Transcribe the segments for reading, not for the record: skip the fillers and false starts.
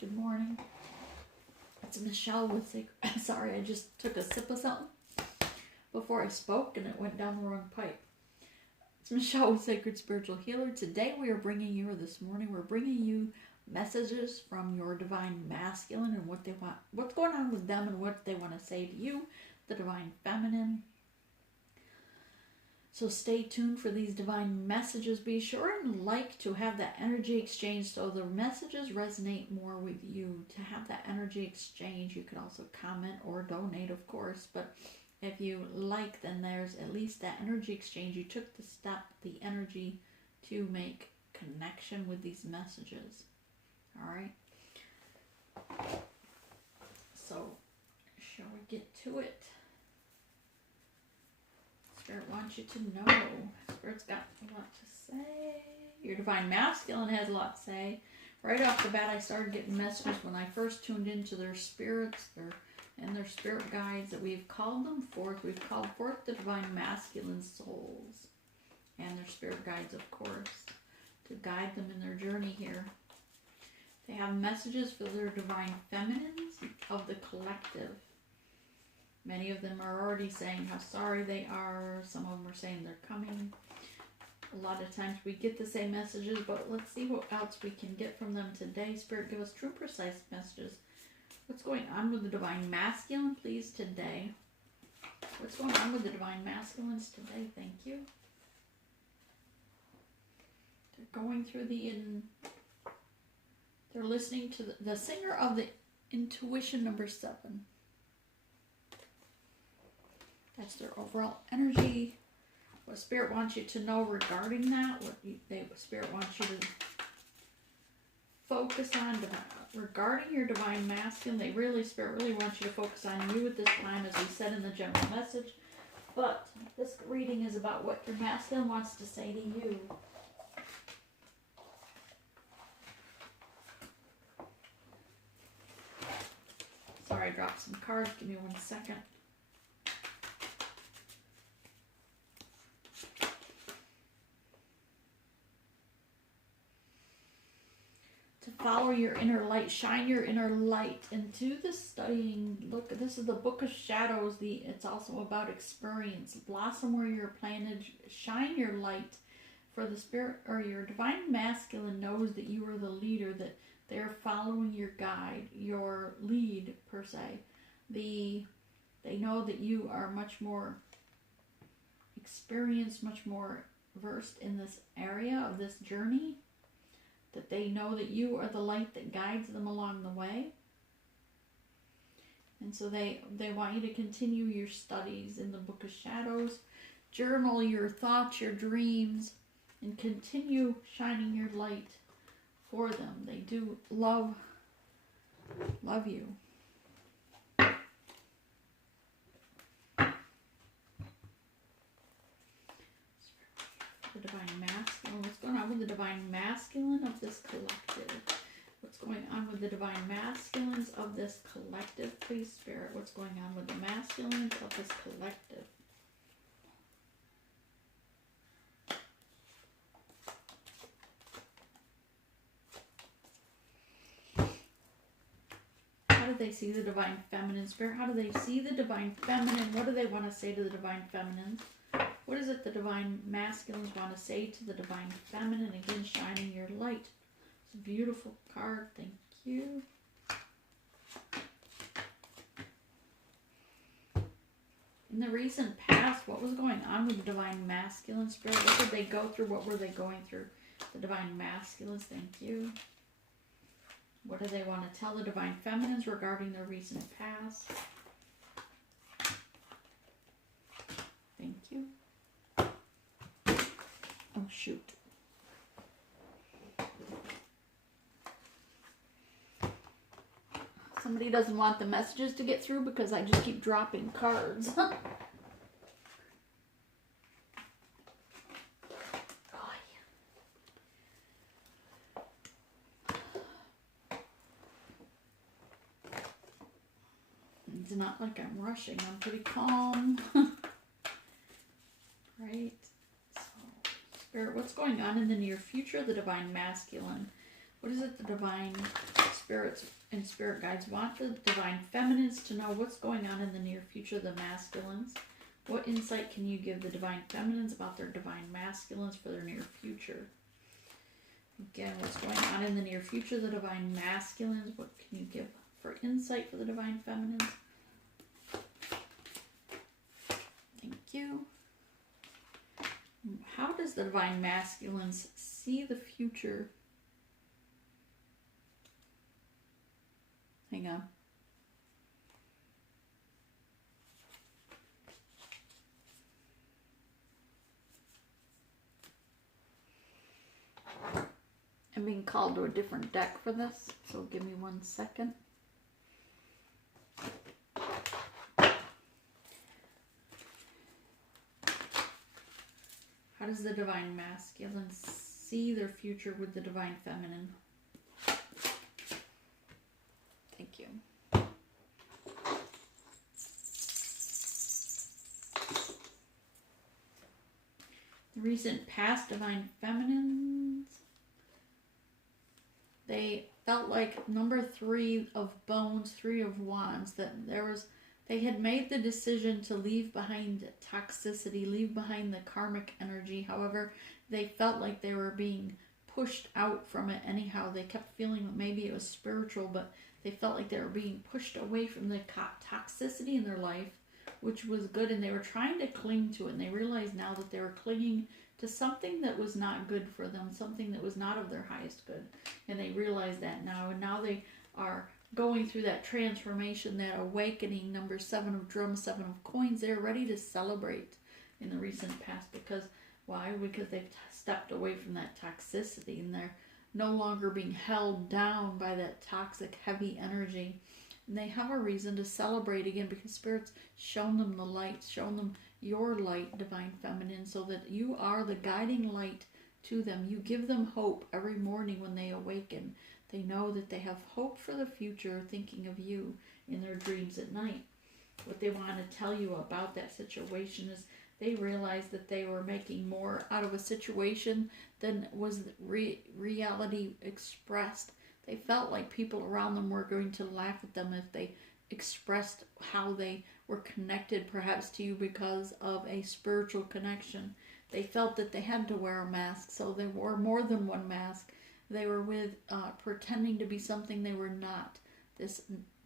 Good morning. It's Michelle with Sacred. Sorry, I just took a sip of something before I spoke and it went down the wrong pipe. It's Michelle with Sacred Spiritual Healer. Today we are bringing you, or this morning, we're bringing you messages from your Divine Masculine and what they want, what's going on with them and what they want to say to you, the Divine Feminine. So stay tuned for these divine messages. Be sure and like to have that energy exchange so the messages resonate more with you. To have that energy exchange, you can also comment or donate, of course. But if you like, then there's at least that energy exchange. You took the step, the energy to make connection with these messages. All right. So, shall we get to it? Spirit wants you to know. Spirit's got a lot to say. Your Divine Masculine has a lot to say. Right off the bat, I started getting messages when I first tuned into their spirits and their spirit guides that we've called them forth. We've called forth the Divine Masculine souls and their spirit guides, of course, to guide them in their journey here. They have messages for their Divine Feminines of the collective. Many of them are already saying how sorry they are. Some of them are saying they're coming. A lot of times we get the same messages, but let's see what else we can get from them today. Spirit, give us true and precise messages. What's going on with the Divine Masculine, please, today? What's going on with the Divine Masculines today? Thank you. They're going through they're listening to the singer of the intuition number 7. That's their overall energy. What Spirit wants you to know regarding that, what Spirit wants you to focus on regarding your Divine Masculine. Spirit really wants you to focus on you at this time, as we said in the general message. But this reading is about what your Masculine wants to say to you. Sorry, I dropped some cards. Give me 1 second. Follow your inner light, shine your inner light into the studying. Look, this is the Book of Shadows. It's also about experience. Blossom where you're planted. Shine your light, for the Spirit or your Divine Masculine knows that you are the leader, that they're following your guide, your lead per se. They know that you are much more experienced, much more versed in this area of this journey. That they know that you are the light that guides them along the way. And so they want you to continue your studies in the Book of Shadows. Journal your thoughts, your dreams, and continue shining your light for them. They do love you. The Divine Masculine. What's going on with the Divine Masculine of this collective? What's going on with the Divine Masculines of this collective? Please, Spirit, what's going on with the Masculines of this collective? How do they see the Divine Feminine? Spirit, how do they see the Divine Feminine? What do they want to say to the Divine Feminine? What is it the Divine Masculines want to say to the Divine Feminine? Again, shining your light. It's a beautiful card. Thank you. In the recent past, what was going on with the Divine Masculine, Spirit? What did they go through? What were they going through? The Divine Masculines, thank you. What do they want to tell the Divine Feminines regarding their recent past? Thank you. Oh, shoot. Somebody doesn't want the messages to get through because I just keep dropping cards. It's not like I'm rushing. I'm pretty calm. Right? So, Spirit, what's going on in the near future? The Divine Masculine. What is it the divine spirits and spirit guides want the divine feminines to know what's going on in the near future, the masculines? What insight can you give the divine feminines about their divine masculines for their near future? Again, what's going on in the near future, the divine masculines? What can you give for insight for the divine feminines? Thank you. How does the divine masculines see the future? Hang on. I'm being called to a different deck for this, so give me 1 second. How does the divine masculine see their future with the divine feminine? Thank you. The recent past divine feminines, they felt like number 3 of bones, 3 of wands, that they had made the decision to leave behind toxicity, leave behind the karmic energy. However, they felt like they were being pushed out from it anyhow. They kept feeling that maybe it was spiritual, but they felt like they were being pushed away from the toxicity in their life, which was good, and they were trying to cling to it, and they realized now that they were clinging to something that was not good for them, something that was not of their highest good, and they realized that now, and now they are going through that transformation, that awakening. Number 7 of drums, 7 of coins. They're ready to celebrate in the recent past. Because why? Because they've stepped away from that toxicity, and they're no longer being held down by that toxic, heavy energy. And they have a reason to celebrate again, because Spirit's shown them the light, shown them your light, divine feminine, so that you are the guiding light to them. You give them hope every morning when they awaken. They know that they have hope for the future, thinking of you in their dreams at night. What they want to tell you about that situation is they realized that they were making more out of a situation than was reality expressed. They felt like people around them were going to laugh at them if they expressed how they were connected perhaps to you because of a spiritual connection. They felt that they had to wear a mask, so they wore more than one mask. They were pretending to be something they were not. This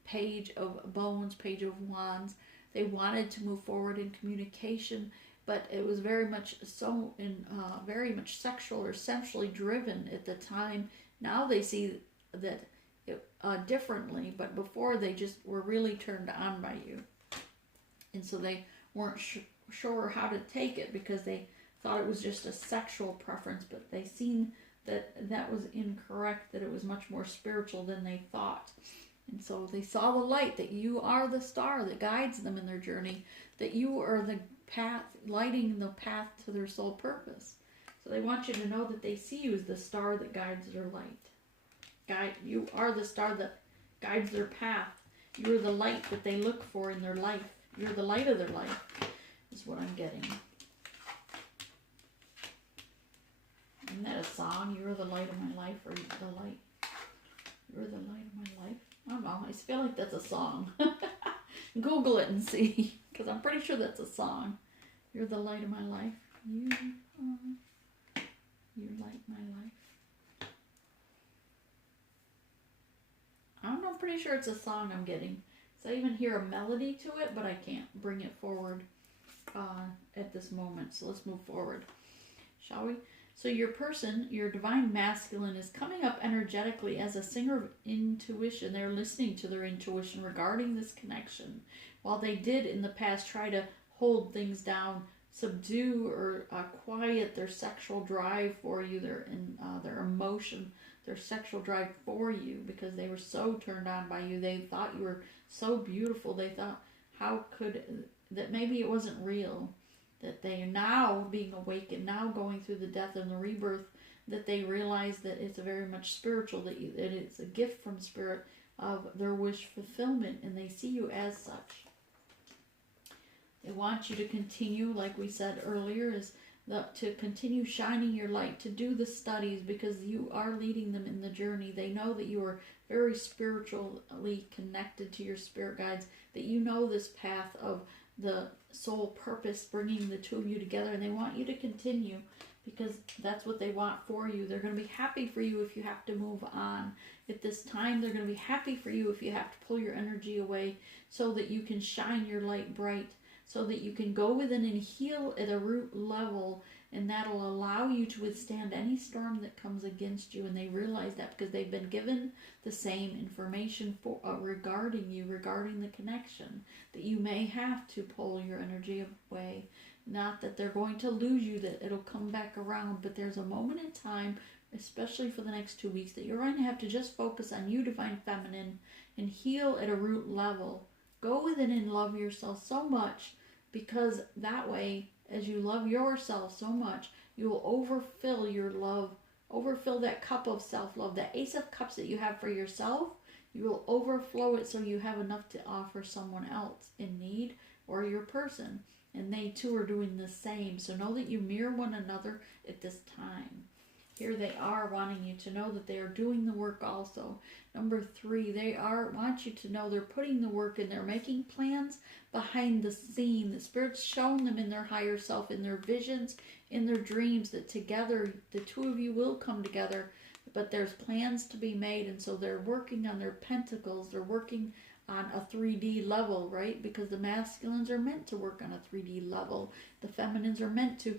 page of bones, page of wands. They wanted to move forward in communication, but it was very much very much sexual or sensually driven at the time. Now they see that differently, but before they just were really turned on by you, and so they weren't sure how to take it, because they thought it was just a sexual preference, but they seen that was incorrect, that it was much more spiritual than they thought. And so they saw the light, that you are the star that guides them in their journey, that you are the path, lighting the path to their soul purpose. So they want you to know that they see you as the star that guides their light. You are the star that guides their path. You're the light that they look for in their life. You're the light of their life, is what I'm getting. Isn't that a song? You're the light of my life, or the light. You're the light of my life. I don't know. I feel like that's a song. Google it and see, because I'm pretty sure that's a song. You're the light of my life. You light my life. I don't know. I'm pretty sure it's a song I'm getting. So I even hear a melody to it, but I can't bring it forward at this moment. So let's move forward, shall we? So your person, your divine masculine, is coming up energetically as a singer of intuition. They're listening to their intuition regarding this connection. While they did in the past try to hold things down, subdue or quiet their sexual drive for you, their emotion, their sexual drive for you, because they were so turned on by you. They thought you were so beautiful. They thought, that maybe it wasn't real. That they are now being awakened, now going through the death and the rebirth, that they realize that it's very much spiritual, that it's a gift from Spirit of their wish fulfillment, and they see you as such. They want you to continue, like we said earlier, is to continue shining your light, to do the studies, because you are leading them in the journey. They know that you are very spiritually connected to your spirit guides, that you know this path of the soul purpose, bringing the two of you together, and they want you to continue because that's what they want for you. They're going to be happy for you if you have to move on at this time. They're going to be happy for you if you have to pull your energy away so that you can shine your light bright, so that you can go within and heal at a root level, and that'll allow you to withstand any storm that comes against you. And they realize that because they've been given the same information regarding you, regarding the connection, that you may have to pull your energy away. Not that they're going to lose you, that it'll come back around, but there's a moment in time, especially for the next 2 weeks, that you're going to have to just focus on you, Divine Feminine, and heal at a root level. Go within and love yourself so much, because that way, as you love yourself so much, you will overfill your love, overfill that cup of self-love, that Ace of Cups that you have for yourself. You will overflow it so you have enough to offer someone else in need, or your person. And they too are doing the same. So know that you mirror one another at this time. Here they are wanting you to know that they are doing the work also. Number 3, they want you to know they're putting the work in. They're making plans behind the scene. The Spirit's shown them in their higher self, in their visions, in their dreams, that together the two of you will come together. But there's plans to be made, and so they're working on their pentacles. They're working on a 3D level, right? Because the masculines are meant to work on a 3D level. The feminines are meant to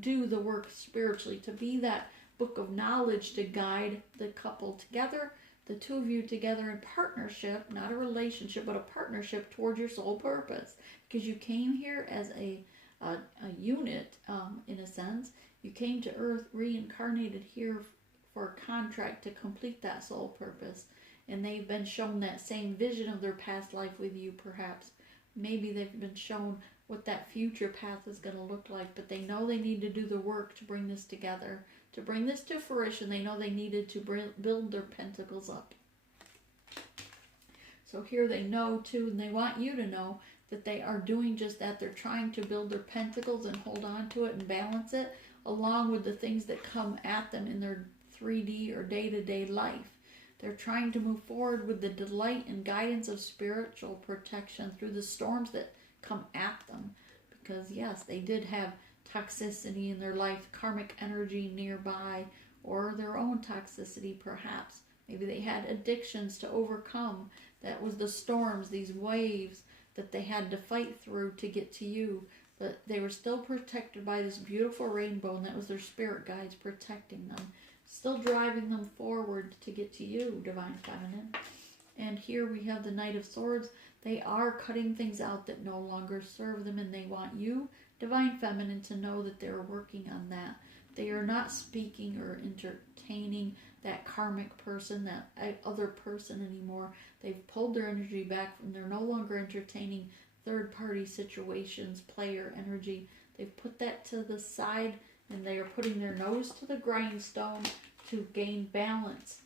do the work spiritually, to be that book of knowledge to guide the couple together, the two of you together in partnership, not a relationship, but a partnership towards your soul purpose. Because you came here as a unit, in a sense. You came to Earth, reincarnated here for a contract to complete that soul purpose. And they've been shown that same vision of their past life with you, perhaps. Maybe they've been shown what that future path is going to look like, but they know they need to do the work to bring this together, to bring this to fruition. They know they needed to build their pentacles up. So here they know too, and they want you to know that they are doing just that. They're trying to build their pentacles and hold on to it and balance it, along with the things that come at them in their 3D or day-to-day life. They're trying to move forward with the delight and guidance of spiritual protection through the storms that come at them. Because yes, they did have toxicity in their life, karmic energy nearby, or their own toxicity perhaps. Maybe they had addictions to overcome. That was the storms, these waves that they had to fight through to get to you. But they were still protected by this beautiful rainbow, and that was their spirit guides protecting them. Still driving them forward to get to you, Divine Feminine. And here we have the Knight of Swords. They are cutting things out that no longer serve them, and they want you, Divine Feminine, to know that they're working on that. They are not speaking or entertaining that karmic person, that other person anymore. They've pulled their energy back, and they're no longer entertaining third-party situations, player energy. They've put that to the side, and they are putting their nose to the grindstone to gain balance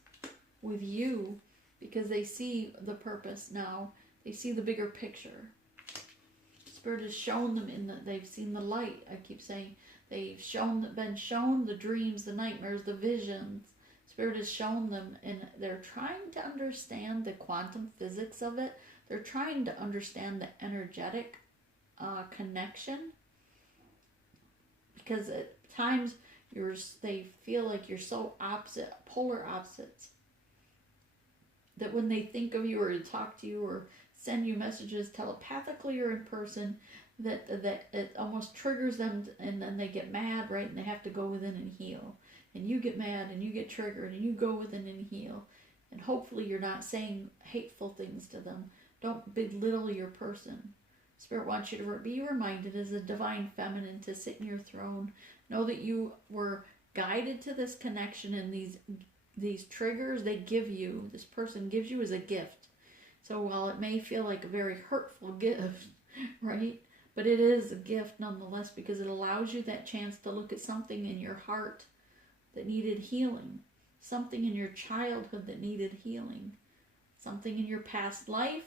with you, because they see the purpose now. They see the bigger picture. Spirit has shown them they've seen the light. I keep saying they've been shown the dreams, the nightmares, the visions. Spirit has shown them, and they're trying to understand the quantum physics of it. They're trying to understand the energetic connection, because at times they feel like you're so opposite, polar opposites, that when they think of you or talk to you or send you messages telepathically or in person, that it almost triggers them, and then they get mad, right? And they have to go within and heal. And you get mad and you get triggered and you go within and heal. And hopefully you're not saying hateful things to them. Don't belittle your person. Spirit wants you to be reminded as a Divine Feminine to sit in your throne. Know that you were guided to this connection, and these triggers this person gives you as a gift. So while it may feel like a very hurtful gift, right? But it is a gift nonetheless, because it allows you that chance to look at something in your heart that needed healing. Something in your childhood that needed healing. Something in your past life,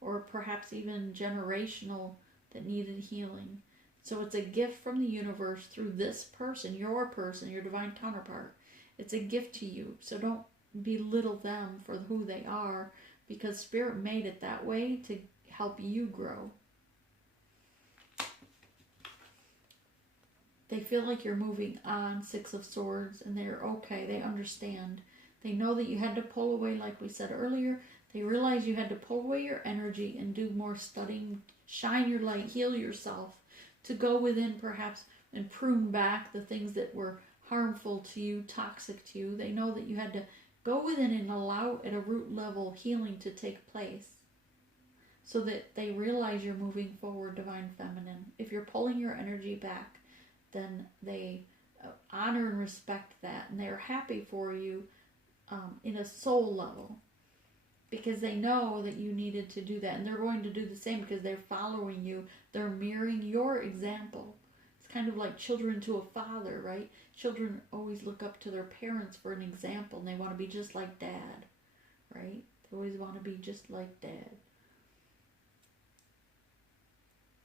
or perhaps even generational, that needed healing. So it's a gift from the universe through this person, your divine counterpart. It's a gift to you. So don't belittle them for who they are, because Spirit made it that way to help you grow. They feel like you're moving on, Six of Swords, and they're okay. They understand. They know that you had to pull away, like we said earlier. They realize you had to pull away your energy and do more studying, shine your light, heal yourself, to go within perhaps and prune back the things that were harmful to you, toxic to you. They know that you had to go within and allow at a root level healing to take place, so that they realize you're moving forward, Divine Feminine. If you're pulling your energy back, then they honor and respect that, and they're happy for you in a soul level, because they know that you needed to do that, and they're going to do the same because they're following you. They're mirroring your example. It's kind of like children to a father, right? Children always look up to their parents for an example, and they want to be just like Dad, right? They always want to be just like Dad.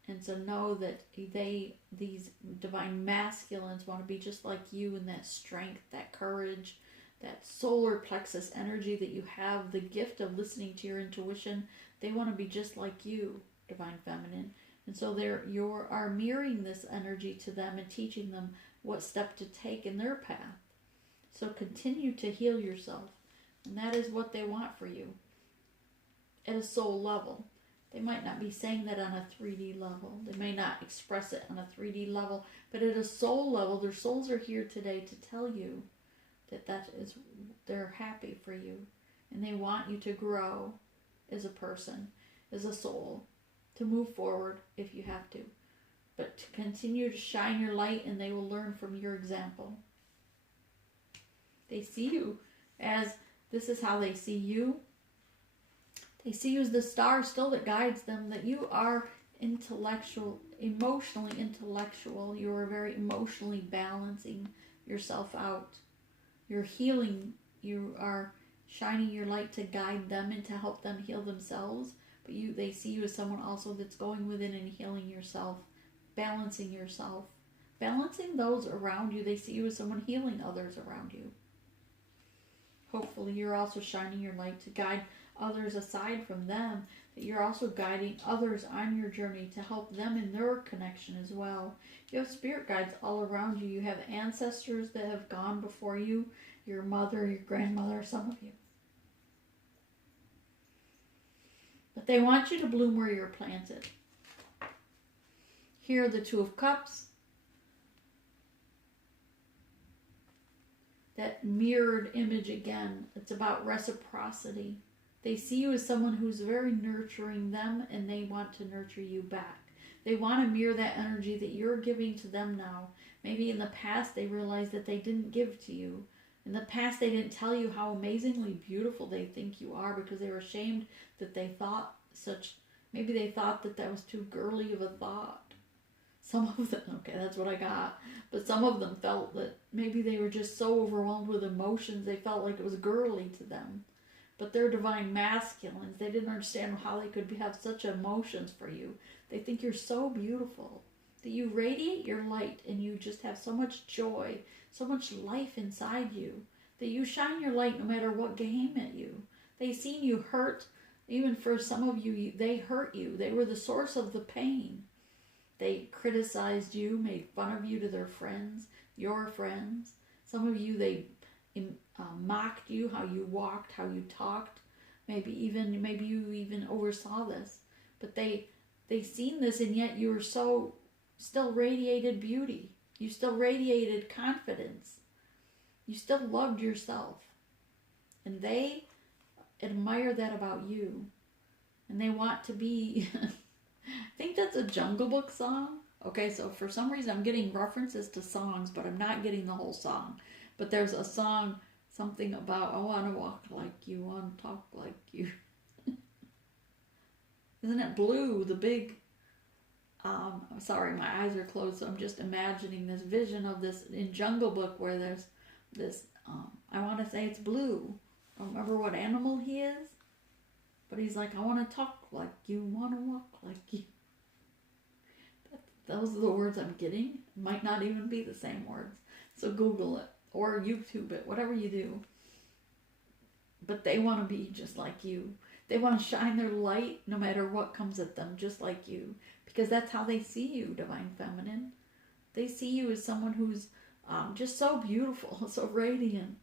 And so know that these divine masculines want to be just like you in that strength, that courage, that solar plexus energy that you have, the gift of listening to your intuition. They want to be just like you, Divine Feminine. And so you are mirroring this energy to them and teaching them what step to take in their path. So continue to heal yourself. And that is what they want for you at a soul level. They might not be saying that on a 3D level. They may not express it on a 3D level. But at a soul level, their souls are here today to tell you that is, they're happy for you. And they want you to grow as a person, as a soul, to move forward if you have to. But to continue to shine your light, and they will learn from your example. They see you as, this is how they see you. They see you as the star still that guides them, that you are intellectual, emotionally intellectual. You are very emotionally balancing yourself out. You're healing. You are shining your light to guide them and to help them heal themselves. But they see you as someone also that's going within and healing yourself, balancing yourself, balancing those around you. They see you as someone healing others around you. Hopefully you're also shining your light to guide others aside from them, that you're also guiding others on your journey to help them in their connection as well. You have spirit guides all around you. You have ancestors that have gone before you, your mother, your grandmother, some of you. But they want you to bloom where you're planted. Here are the Two of Cups. That mirrored image again. It's about reciprocity. They see you as someone who's very nurturing them, and they want to nurture you back. They want to mirror that energy that you're giving to them now. Maybe in the past they realized that they didn't give to you. In the past they didn't tell you how amazingly beautiful they think you are, because they were ashamed that they thought maybe they thought that was too girly of a thought. Some of them, okay, that's what I got. But some of them felt that maybe they were just so overwhelmed with emotions, they felt like it was girly to them. But they're divine masculines. They didn't understand how they could have such emotions for you. They think you're so beautiful, that you radiate your light, and you just have so much joy, so much life inside you, that you shine your light no matter what came at you. They seen you hurt. Even for some of you, they hurt you. They were the source of the pain. They criticized you, made fun of you to their friends, your friends. Some of you, they mocked you, how you walked, how you talked. Maybe you even oversaw this. But they seen this, and yet you were still radiated beauty. You still radiated confidence. You still loved yourself. And they admire that about you. And they want to be... I think that's a Jungle Book song. Okay, so for some reason I'm getting references to songs, but I'm not getting the whole song. But there's a song, something about, I want to walk like you, want to talk like you. Isn't it Blue, the big... sorry, my eyes are closed, so I'm just imagining this vision of this in Jungle Book where there's this, I want to say it's Blue. I don't remember what animal he is, but he's like, I want to talk like you, want to walk like you. Those are the words I'm getting. Might not even be the same words. So Google it or YouTube it, whatever you do. But they want to be just like you. They want to shine their light no matter what comes at them, just like you. Because that's how they see you, Divine Feminine. They see you as someone who's just so beautiful, so radiant.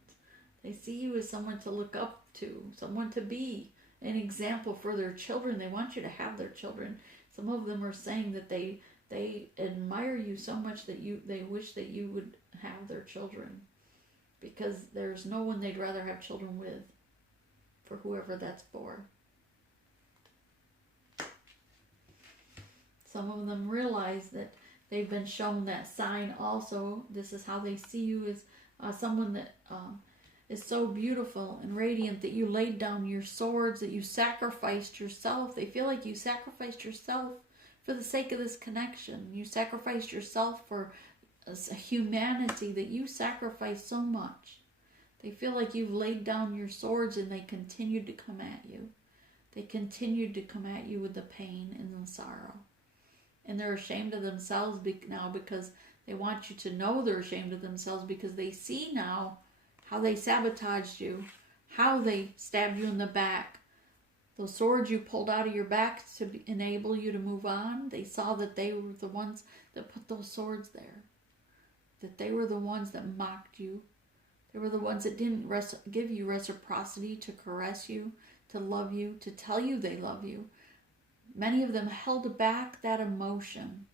They see you as someone to look up to, someone to be an example for their children. They want you to have their children. Some of them are saying that they admire you so much that they wish that you would have their children, because there's no one they'd rather have children with, for whoever that's for. Some of them realize that they've been shown that sign also. This is how they see you, as someone that is so beautiful and radiant, that you laid down your swords, that you sacrificed yourself. They feel like you sacrificed yourself for the sake of this connection. You sacrificed yourself for humanity, that you sacrificed so much. They feel like you've laid down your swords, and they continued to come at you. They continued to come at you with the pain and the sorrow. And they're ashamed of themselves now, because they want you to know they're ashamed of themselves, because they see now how they sabotaged you, how they stabbed you in the back. Those swords you pulled out of your back to enable you to move on, they saw that they were the ones that put those swords there. That they were the ones that mocked you. They were the ones that didn't give you reciprocity, to caress you, to love you, to tell you they love you. Many of them held back that emotion,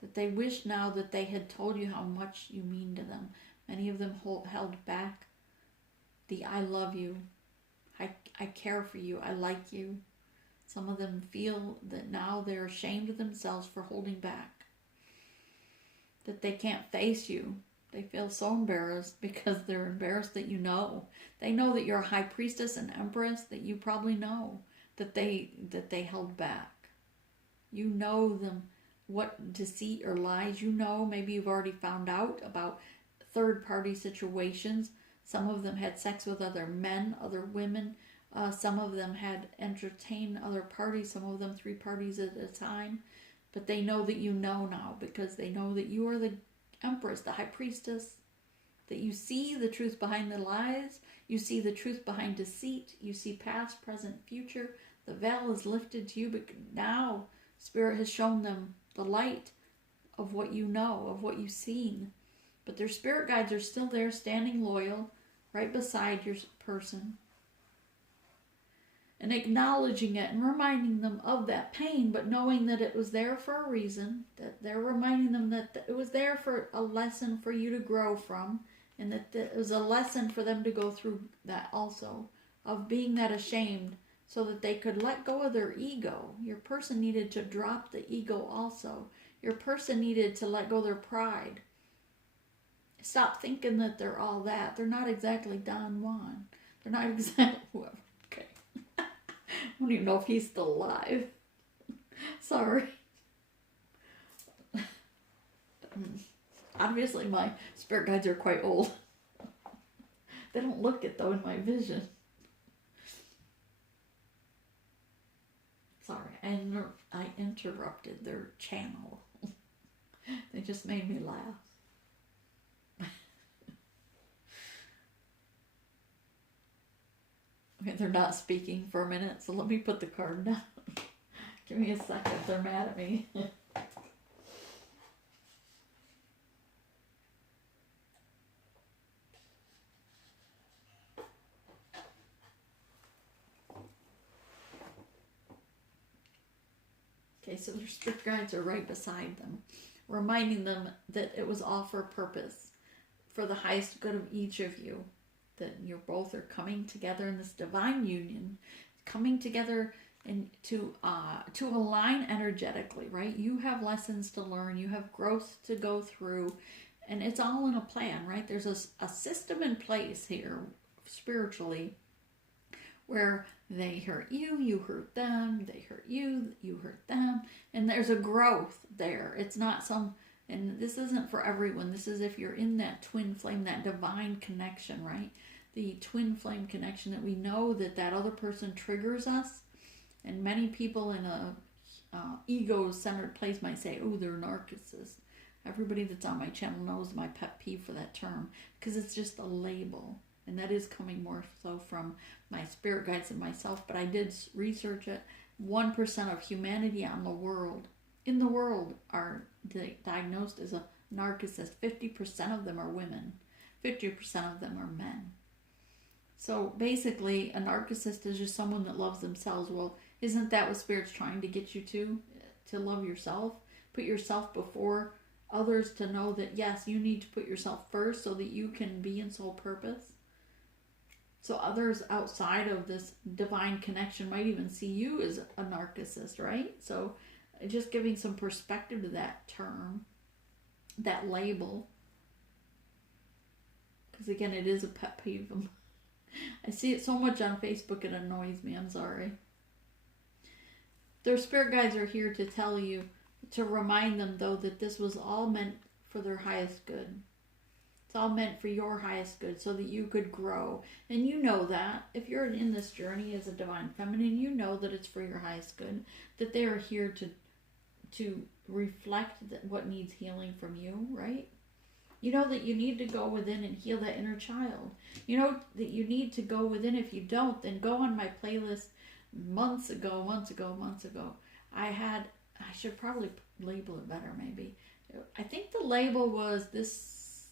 that they wish now that they had told you how much you mean to them. Many of them held back the I love you, I care for you, I like you. Some of them feel that now they're ashamed of themselves for holding back, that they can't face you. They feel so embarrassed, because they're embarrassed that you know. They know that you're a high priestess and empress, that you probably know that they held back. You know them, what deceit or lies. You know, maybe you've already found out about third-party situations. Some of them had sex with other men, other women. Some of them had entertained other parties, some of them 3 parties at a time. But they know that you know now, because they know that you are the empress, the high priestess, that you see the truth behind the lies, you see the truth behind deceit, you see past, present, future. The veil is lifted to you, but now Spirit has shown them the light of what you know, of what you've seen. But their spirit guides are still there, standing loyal, right beside your person, and acknowledging it and reminding them of that pain, but knowing that it was there for a reason, that they're reminding them that it was there for a lesson for you to grow from, and that it was a lesson for them to go through that also, of being that ashamed, so that they could let go of their ego. Your person needed to drop the ego also. Your person needed to let go of their pride. Stop thinking that they're all that. They're not exactly Don Juan. They're not exactly whoever. Okay. I don't even know if he's still alive. Sorry. Obviously my spirit guides are quite old. They don't look it though in my vision. Sorry, I interrupted their channel. They just made me laugh. Okay, they're not speaking for a minute, so let me put the card down. Give me a second, they're mad at me. Okay, so their spirit guides are right beside them, reminding them that it was all for a purpose, for the highest good of each of you, that you both are coming together in this divine union, coming together and to align energetically, right? You have lessons to learn, you have growth to go through, and it's all in a plan, right? There's a system in place here spiritually, where they hurt you, you hurt them, they hurt you, you hurt them, and there's a growth there. It's not some, and this isn't for everyone. This is if you're in that twin flame, that divine connection, right? The twin flame connection, that we know that other person triggers us, and many people in a ego-centered place might say, oh, they're narcissists. Everybody that's on my channel knows my pet peeve for that term, because it's just a label. And that is coming more so from my spirit guides and myself. But I did research it. 1% of humanity in the world are diagnosed as a narcissist. 50% of them are women. 50% of them are men. So basically, a narcissist is just someone that loves themselves. Well, isn't that what Spirit's trying to get you to? To love yourself? Put yourself before others, to know that, yes, you need to put yourself first so that you can be in soul purpose. So others outside of this divine connection might even see you as a narcissist, right? So just giving some perspective to that term, that label. Because again, it is a pet peeve. I see it so much on Facebook, it annoys me. I'm sorry. Their spirit guides are here to tell you, to remind them, though, that this was all meant for their highest good. It's all meant for your highest good, so that you could grow. And you know that. If you're in this journey as a divine feminine, you know that it's for your highest good. That they are here to reflect what needs healing from you, right? You know that you need to go within and heal that inner child. You know that you need to go within. If you don't, then go on my playlist months ago. I should probably label it better, maybe. I think the label was this,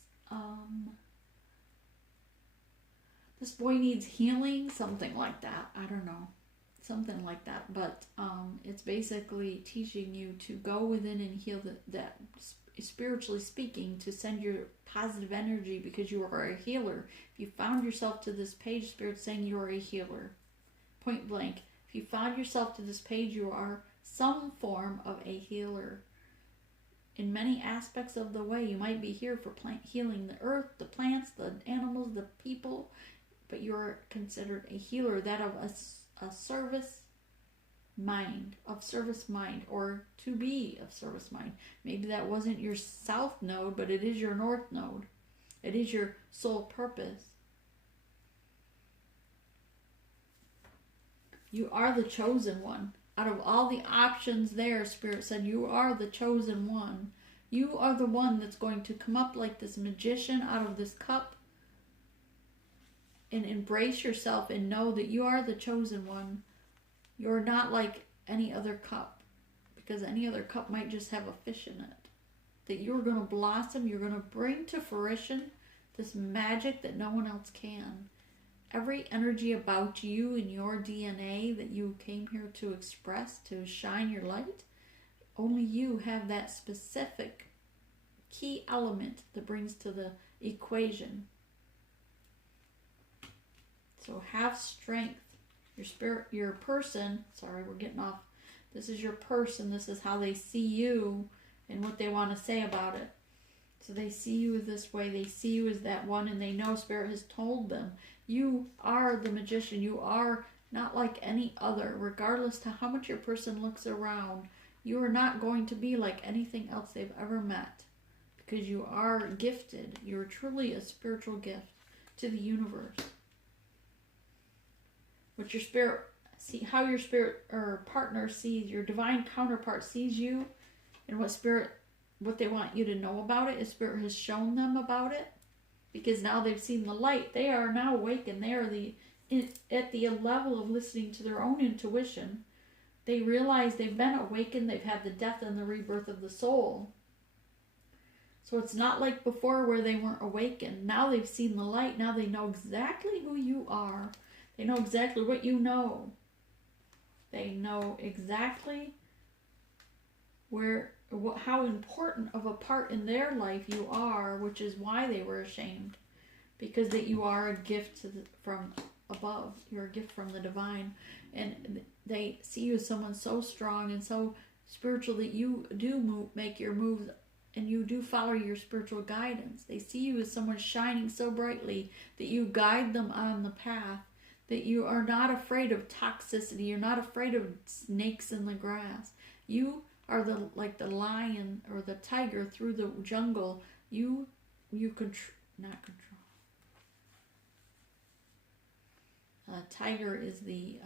this boy needs healing, something like that. I don't know. Something like that. But it's basically teaching you to go within and heal that spiritually speaking, to send your positive energy, because you are a healer. If you found yourself to this page, Spirit's saying you are a healer. Point blank. If you found yourself to this page, you are some form of a healer. In many aspects of the way, you might be here for healing the earth, the plants, the animals, the people, but you're considered a healer, that of a service mind, or to be of service mind. Maybe that wasn't your south node, but it is your north node. It is your soul purpose. You are the chosen one. Out of all the options there, Spirit said, you are the chosen one. You are the one that's going to come up like this magician out of this cup and embrace yourself and know that you are the chosen one. You're not like any other cup, because any other cup might just have a fish in it. That you're going to blossom, you're going to bring to fruition this magic that no one else can. Every energy about you and your DNA that you came here to express, to shine your light, only you have that specific key element that brings to the equation. So have strength. Your spirit, your person, sorry, we're getting off. This is your person. This is how they see you and what they want to say about it. So they see you this way. They see you as that one, and they know Spirit has told them. You are the magician. You are not like any other, regardless to how much your person looks around. You are not going to be like anything else they've ever met, because you are gifted. You are truly a spiritual gift to the universe. What your spirit, see how your spirit or partner sees, your divine counterpart sees you, and what they want you to know about it is Spirit has shown them about it, because now they've seen the light. They are now awake, and they are at the level of listening to their own intuition. They realize they've been awakened. They've had the death and the rebirth of the soul. So it's not like before where they weren't awakened. Now they've seen the light. Now they know exactly who you are. They know exactly what you know. They know exactly how important of a part in their life you are, which is why they were ashamed. Because that you are a gift from above. You're a gift from the divine. And they see you as someone so strong and so spiritual that you do make your moves, and you do follow your spiritual guidance. They see you as someone shining so brightly that you guide them on the path. That you are not afraid of toxicity. You're not afraid of snakes in the grass. You are like the lion or the tiger through the jungle. You not control. Tiger is the,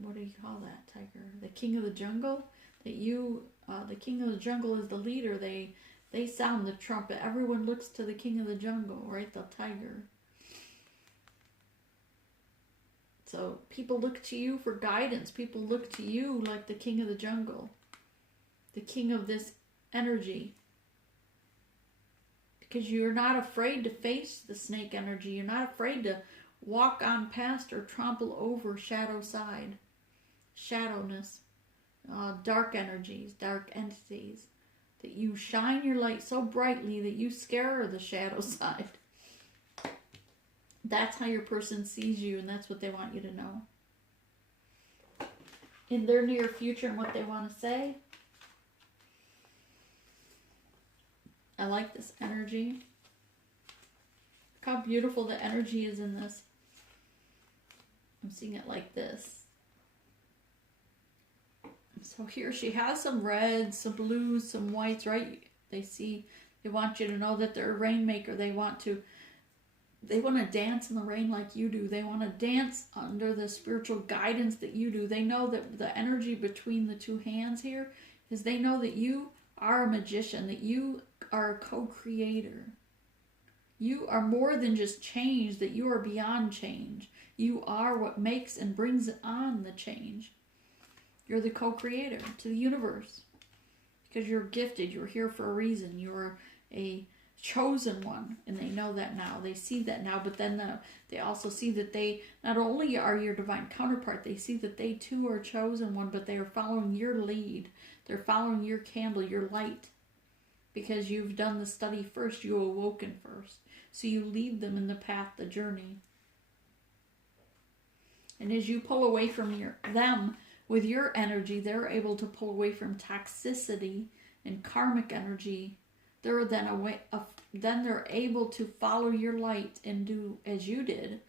what do you call that tiger? The king of the jungle. That you, the king of the jungle is the leader. They sound the trumpet. Everyone looks to the king of the jungle, right? The tiger. So people look to you for guidance. People look to you like the king of the jungle. The king of this energy. Because you're not afraid to face the snake energy. You're not afraid to walk on past or trample over shadow side. Shadowness. Dark energies. Dark entities. That you shine your light so brightly that you scare the shadow side. That's how your person sees you, and that's what they want you to know. In their near future and what they want to say. I like this energy. Look how beautiful the energy is in this. I'm seeing it like this. So here she has some reds, some blues, some whites, right? They want you to know that they're a rainmaker. They want to dance in the rain like you do. They want to dance under the spiritual guidance that you do. They know that the energy between the two hands here is they know that you are a magician, that you are a co-creator. You are more than just change, that you are beyond change. You are what makes and brings on the change. You're the co-creator to the universe. Because you're gifted. You're here for a reason. You're a chosen one. And they know that now. They see that now. But then they also see that they not only are your divine counterpart, they see that they too are chosen one, but they are following your lead. They're following your candle, your light. Because you've done the study first. You awoken first. So you lead them in the path, the journey. And as you pull away from them with your energy, they're able to pull away from toxicity and karmic energy. They're then they're able to follow your light and do as you did.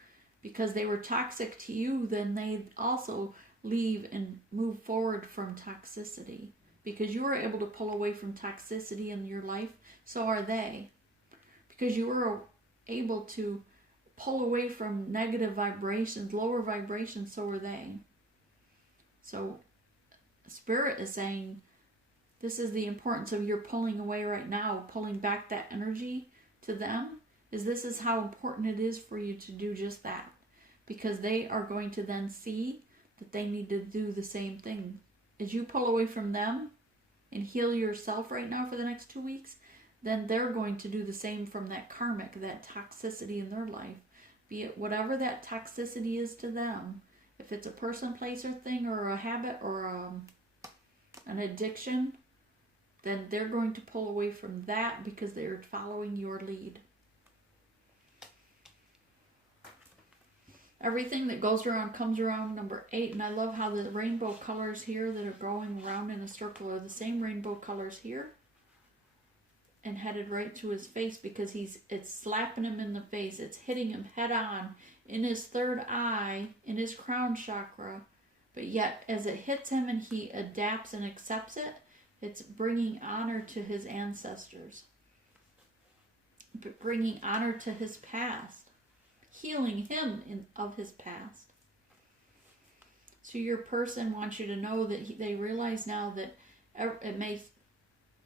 Because they were toxic to you, then they also leave and move forward from toxicity. Because you were able to pull away from toxicity in your life, so are they. Because you were able to pull away from negative vibrations, lower vibrations, so are they. So Spirit is saying, this is the importance of your pulling away right now, pulling back that energy to them, this is how important it is for you to do just that. Because they are going to then see that they need to do the same thing. As you pull away from them and heal yourself right now for the next 2 weeks, then they're going to do the same from that karmic, that toxicity in their life. Be it whatever that toxicity is to them. If it's a person, place, or thing, or a habit, or an addiction, then they're going to pull away from that because they're following your lead. Everything that goes around comes around, number 8. And I love how the rainbow colors here that are going around in a circle are the same rainbow colors here. And headed right to his face because it's slapping him in the face. It's hitting him head on in his third eye, in his crown chakra. But yet, as it hits him and he adapts and accepts it, it's bringing honor to his ancestors. Bringing honor to his past. Healing him of his past. So your person wants you to know that they realize now that it makes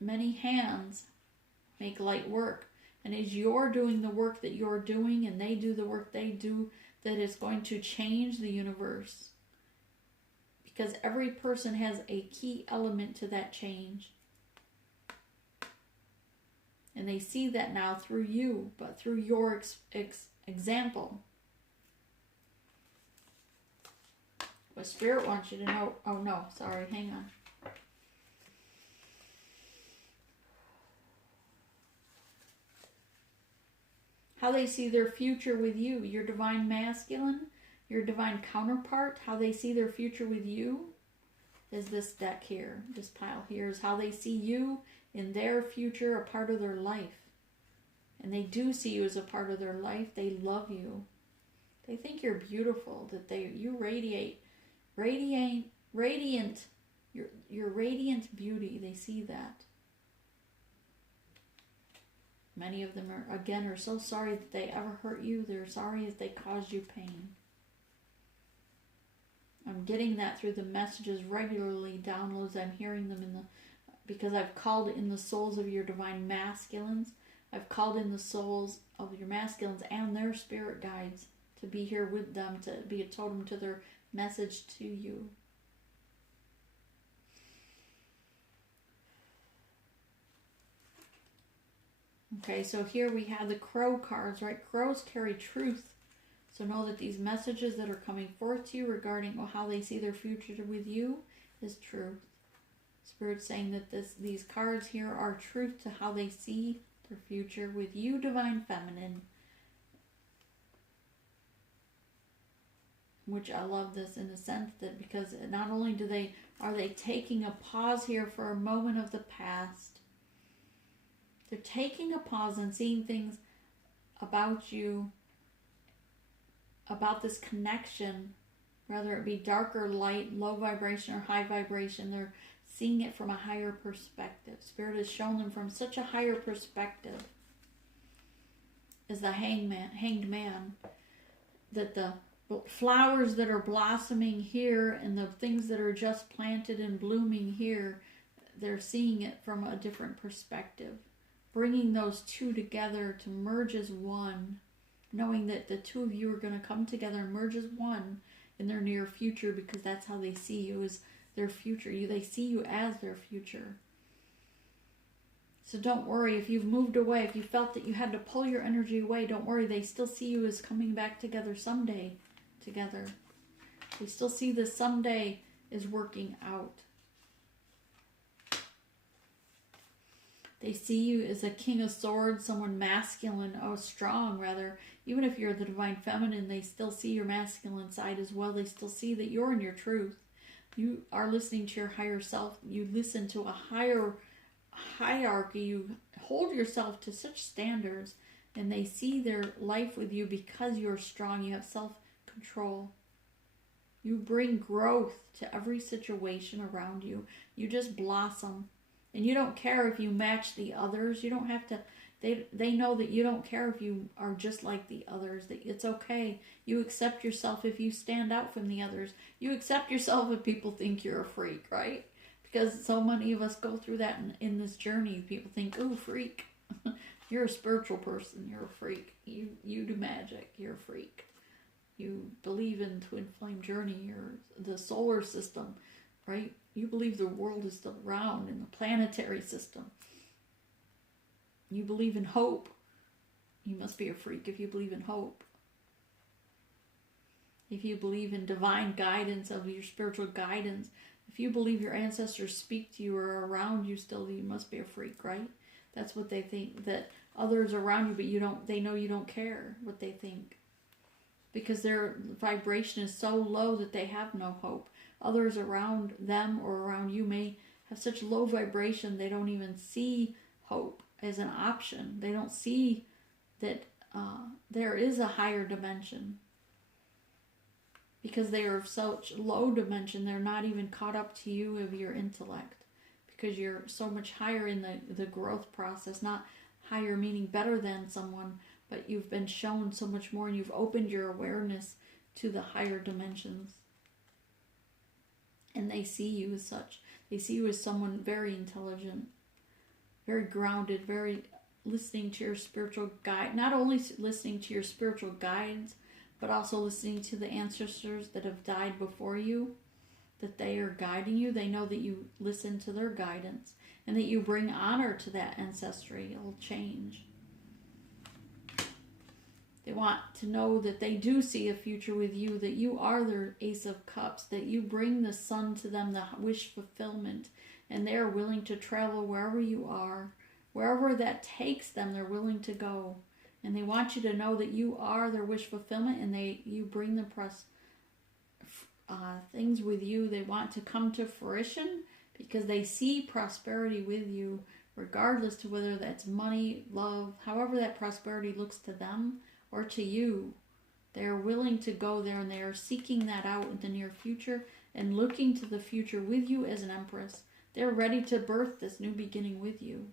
many hands make light work. And as you're doing the work that you're doing and they do the work they do, that is going to change the universe. Because every person has a key element to that change. And they see that now through you, but through your example. What Spirit wants you to know. Oh no, sorry, hang on. How they see their future with you, your divine masculine, your divine counterpart, how they see their future with you is this deck here, this pile here, is how they see you in their future, a part of their life. And they do see you as a part of their life. They love you. They think you're beautiful, that you radiant, your radiant beauty. They see that. Many of them are so sorry that they ever hurt you. They're sorry that they caused you pain. getting that through the messages regularly, downloads. I'm hearing them because I've called in the souls of your divine masculines. I've called in the souls of your masculines and their spirit guides to be here with them, to be a totem to their message to you. Okay, so here we have the crow cards, right? Crows carry truth. So know that these messages that are coming forth to you regarding how they see their future with you is truth. Spirit's saying that these cards here are truth to how they see their future with you, Divine Feminine. Which I love this in the sense that because not only are they taking a pause here for a moment of the past, they're taking a pause and seeing things about you, about this connection, whether it be dark or light, low vibration or high vibration. They're seeing it from a higher perspective. Spirit has shown them from such a higher perspective as the hanged man, that the flowers that are blossoming here and the things that are just planted and blooming here, they're seeing it from a different perspective. Bringing those two together to merge as one, knowing that the two of you are going to come together and merge as one in their near future, because that's how they see you, as their future. They see you as their future. So don't worry if you've moved away, if you felt that you had to pull your energy away, don't worry. They still see you as coming back together someday. Together. They still see this someday is working out. They see you as a king of swords, someone masculine, strong rather. Even if you're the divine feminine, they still see your masculine side as well. They still see that you're in your truth. You are listening to your higher self. You listen to a higher hierarchy. You hold yourself to such standards, and they see their life with you because you're strong. You have self-control. You bring growth to every situation around you. You just blossom. And you don't care if you match the others. You don't have to. They know that you don't care if you are just like the others. That it's okay. You accept yourself if you stand out from the others. You accept yourself if people think you're a freak, right? Because so many of us go through that in this journey. People think, "Oh, freak. You're a spiritual person. You're a freak. You do magic. You're a freak. You believe in twin flame journey or the solar system, right? You believe the world is still round in the planetary system. You believe in hope. You must be a freak if you believe in hope. If you believe in divine guidance, of your spiritual guidance, if you believe your ancestors speak to you or are around you still, you must be a freak, right? That's what they think, that others are around you, but you don't. They know you don't care what they think, because their vibration is so low that they have no hope. Others around them or around you may have such low vibration they don't even see hope as an option. They don't see that there is a higher dimension, because they are of such low dimension. They're not even caught up to you of your intellect, because you're so much higher in the growth process. Not higher meaning better than someone, but you've been shown so much more, and you've opened your awareness to the higher dimensions. And they see you as such. They see you as someone very intelligent, very grounded, very listening to your spiritual guide. Not only listening to your spiritual guides, but also listening to the ancestors that have died before you, that they are guiding you. They know that you listen to their guidance and that you bring honor to that ancestry. It'll change. They want to know that they do see a future with you, that you are their Ace of Cups, that you bring the sun to them, the wish fulfillment, and they are willing to travel wherever you are. Wherever that takes them, they're willing to go. And they want you to know that you are their wish fulfillment, and you bring the things with you. They want to come to fruition because they see prosperity with you, regardless to whether that's money, love, however that prosperity looks to them or to you. They are willing to go there, and they are seeking that out in the near future and looking to the future with you as an empress. They're ready to birth this new beginning with you.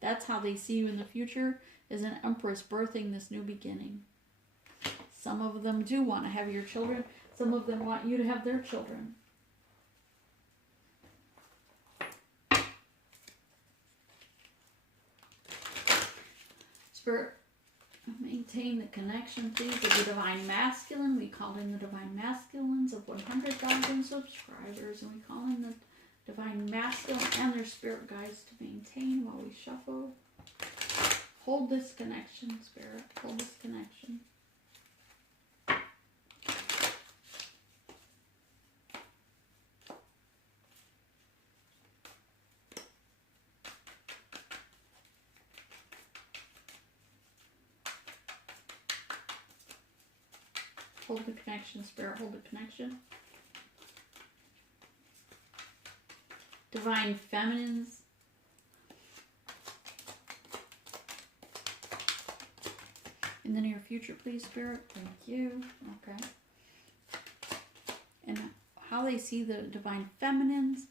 That's how they see you in the future, as an empress birthing this new beginning. Some of them do want to have your children. Some of them want you to have their children. Spirit, maintain the connection, please, with the Divine Masculine. We call in the Divine Masculines of 100,000 subscribers, and we call in the Divine Masculine and their spirit guides to maintain while we shuffle. Hold this connection, Spirit. Hold this connection. Hold the connection, Spirit. Hold the connection. Divine Feminines. In the near future, please, Spirit. Thank you. Okay. And how they see the Divine Feminines,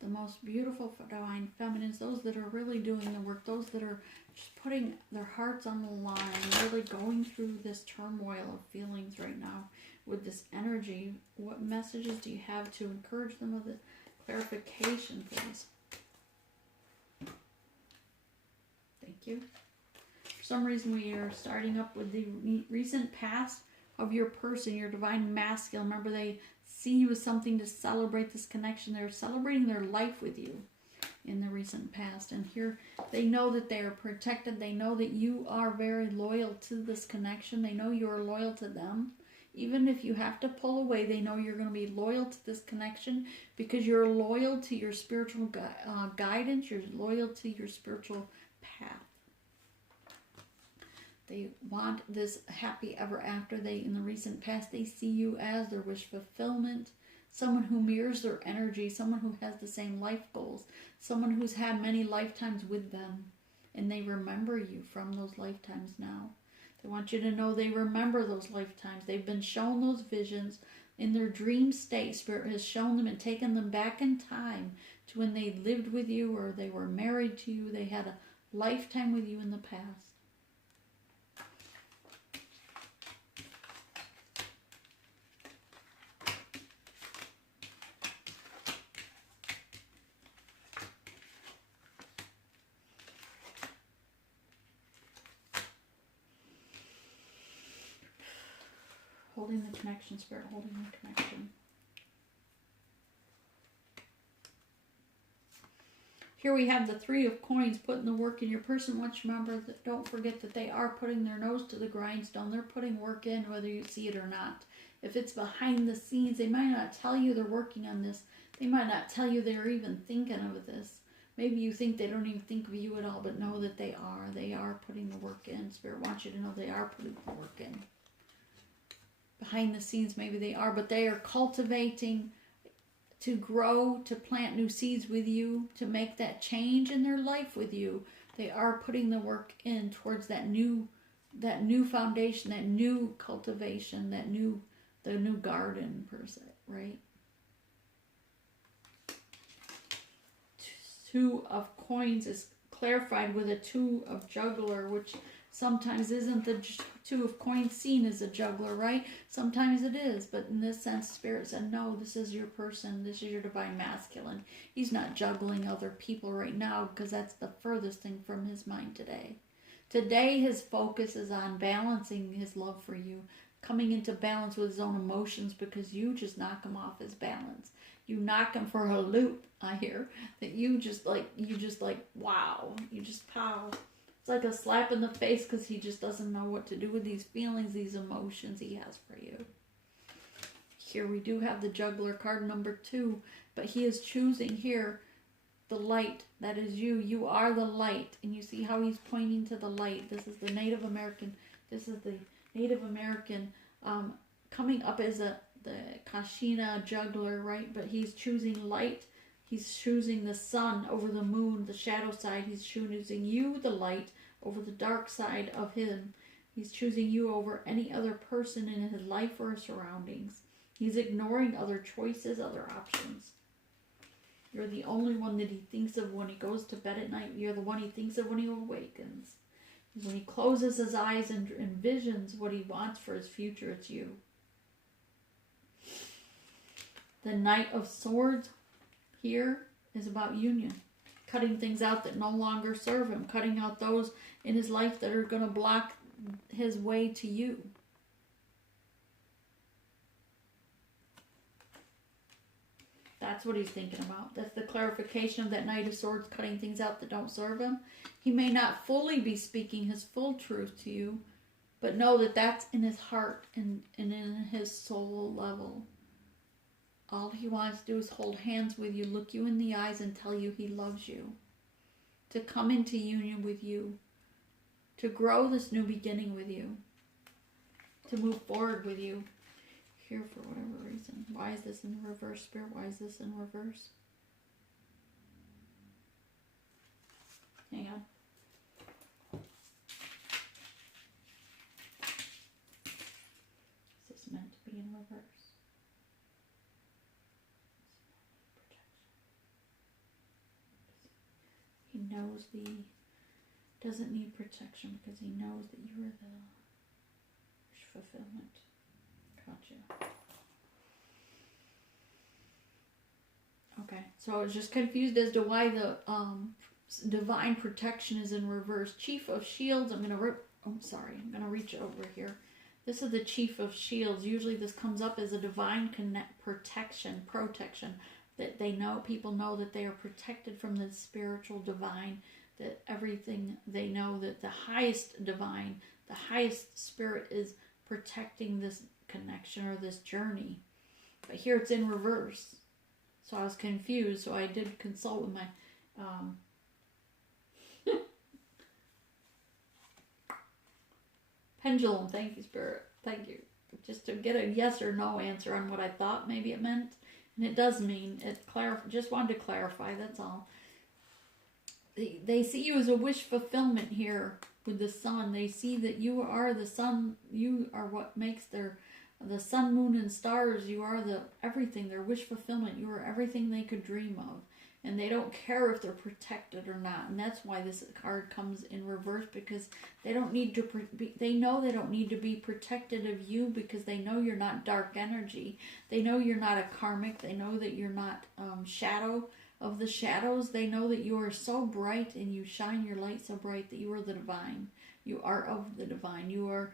the most beautiful Divine Feminines, those that are really doing the work, those that are just putting their hearts on the line, really going through this turmoil of feelings right now with this energy. What messages do you have to encourage them with the clarification, please? Thank you. For some reason, we are starting up with the recent past of your person, your Divine Masculine. Remember, they see you as something to celebrate this connection. They're celebrating their life with you in the recent past. And here, they know that they are protected. They know that you are very loyal to this connection. They know you are loyal to them. Even if you have to pull away, they know you're going to be loyal to this connection because you're loyal to your spiritual guidance. You're loyal to your spiritual path. They want this happy ever after. They, in the recent past, they see you as their wish fulfillment, someone who mirrors their energy, someone who has the same life goals, someone who's had many lifetimes with them, and they remember you from those lifetimes now. They want you to know they remember those lifetimes. They've been shown those visions in their dream state. Spirit has shown them and taken them back in time to when they lived with you or they were married to you. They had a lifetime with you in the past. Holding the connection, Spirit, holding the connection. Here we have the Three of Coins, putting the work in. Your person wants you to remember that, don't forget that they are putting their nose to the grindstone. They're putting work in whether you see it or not. If it's behind the scenes, they might not tell you they're working on this. They might not tell you they're even thinking of this. Maybe you think they don't even think of you at all, but know that they are. They are putting the work in. Spirit wants you to know they are putting the work in. Behind the scenes, maybe they are, but they are cultivating to grow, to plant new seeds with you, to make that change in their life with you. They are putting the work in towards that new foundation, that new cultivation, the new garden per se, right? Two of Coins is clarified with a Two of Juggler, which sometimes isn't the Two of Coins seen as a juggler, right? Sometimes it is, but in this sense, Spirit said, no, this is your person. This is your Divine Masculine. He's not juggling other people right now because that's the furthest thing from his mind today. Today, his focus is on balancing his love for you, coming into balance with his own emotions because you just knock him off his balance. You knock him for a loop, I hear, that you just like, wow, you just pow. It's like a slap in the face because he just doesn't know what to do with these feelings, these emotions he has for you. Here we do have the Juggler card number 2, but he is choosing here the light. That is you. You are the light. And you see how he's pointing to the light. This is the Native American. This is the Native American coming up as the Kashina juggler, right? But he's choosing light. He's choosing the sun over the moon, the shadow side. He's choosing you, the light, over the dark side of him. He's choosing you over any other person in his life or surroundings. He's ignoring other choices, other options. You're the only one that he thinks of when he goes to bed at night. You're the one he thinks of when he awakens. When he closes his eyes and envisions what he wants for his future, it's you. The Knight of Swords here is about union. Cutting things out that no longer serve him. Cutting out those in his life that are going to block his way to you. That's what he's thinking about. That's the clarification of that Knight of Swords, cutting things out that don't serve him. He may not fully be speaking his full truth to you, but know that that's in his heart and in his soul level. All he wants to do is hold hands with you, look you in the eyes, and tell you he loves you. To come into union with you. To grow this new beginning with you. To move forward with you. Here for whatever reason. Why is this in the reverse, Spirit? Why is this in reverse? Hang on. Is this meant to be in reverse? He knows doesn't need protection because he knows that you are the wish fulfillment. Gotcha. Okay, so I was just confused as to why the divine protection is in reverse. Chief of Shields, I'm going to reach over here. This is the Chief of Shields. Usually this comes up as a divine protection, that people know that they are protected from the spiritual divine, that everything they know that the highest divine, the highest spirit is protecting this connection or this journey. But here it's in reverse. So I was confused, so I did consult with my pendulum. Thank you, Spirit. Thank you. Just to get a yes or no answer on what I thought maybe it meant. And it does mean, just wanted to clarify, that's all. They see you as a wish fulfillment here with the sun. They see that you are the sun. You are what makes the sun, moon, and stars. You are everything, their wish fulfillment. You are everything they could dream of. And they don't care if they're protected or not. And that's why this card comes in reverse, because they don't need to they know they don't need to be protected of you, because they know you're not dark energy. They know you're not a karmic. They know that you're not shadow of the shadows. They know that you are so bright and you shine your light so bright that you are the divine. You are of the divine. You are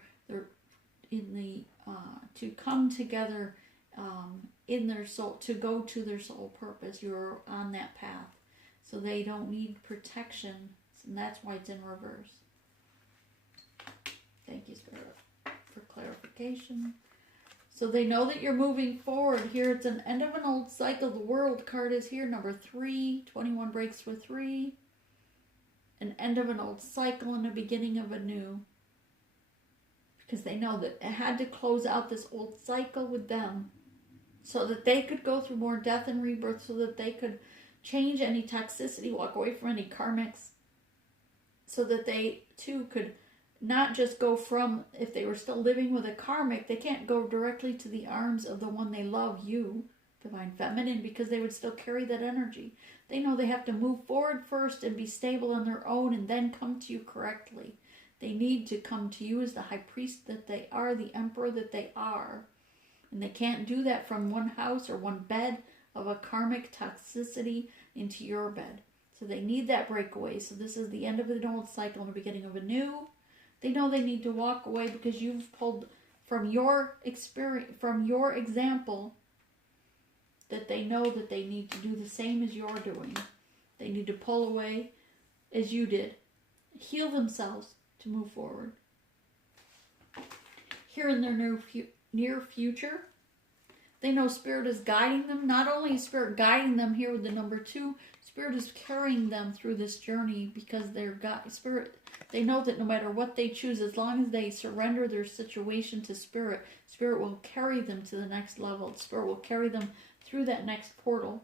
to come together in their soul, to go to their soul purpose. You're on that path. So they don't need protection. And that's why it's in reverse. Thank you, Spirit, for clarification. So they know that you're moving forward. Here it's an end of an old cycle. The World card is here, number 3. 21 breaks for 3. An end of an old cycle and a beginning of a new. Because they know that it had to close out this old cycle with them, so that they could go through more death and rebirth, so that they could change any toxicity, walk away from any karmics, so that they too could not just go from, if they were still living with a karmic, they can't go directly to the arms of the one they love, you, Divine Feminine, because they would still carry that energy. They know they have to move forward first and be stable on their own and then come to you correctly. They need to come to you as the high priest that they are, the emperor that they are. And they can't do that from one house or one bed of a karmic toxicity into your bed. So they need that breakaway. So this is the end of an old cycle and the beginning of a new. They know they need to walk away because you've pulled from your experience, from your example, that they know that they need to do the same as you're doing. They need to pull away as you did. Heal themselves to move forward. Here in their near future, they know Spirit is guiding them. Not only is Spirit guiding them here with the number 2, Spirit is carrying them through this journey, because Spirit, they know that no matter what they choose, as long as they surrender their situation to Spirit, Spirit will carry them to the next level. Spirit will carry them through that next portal,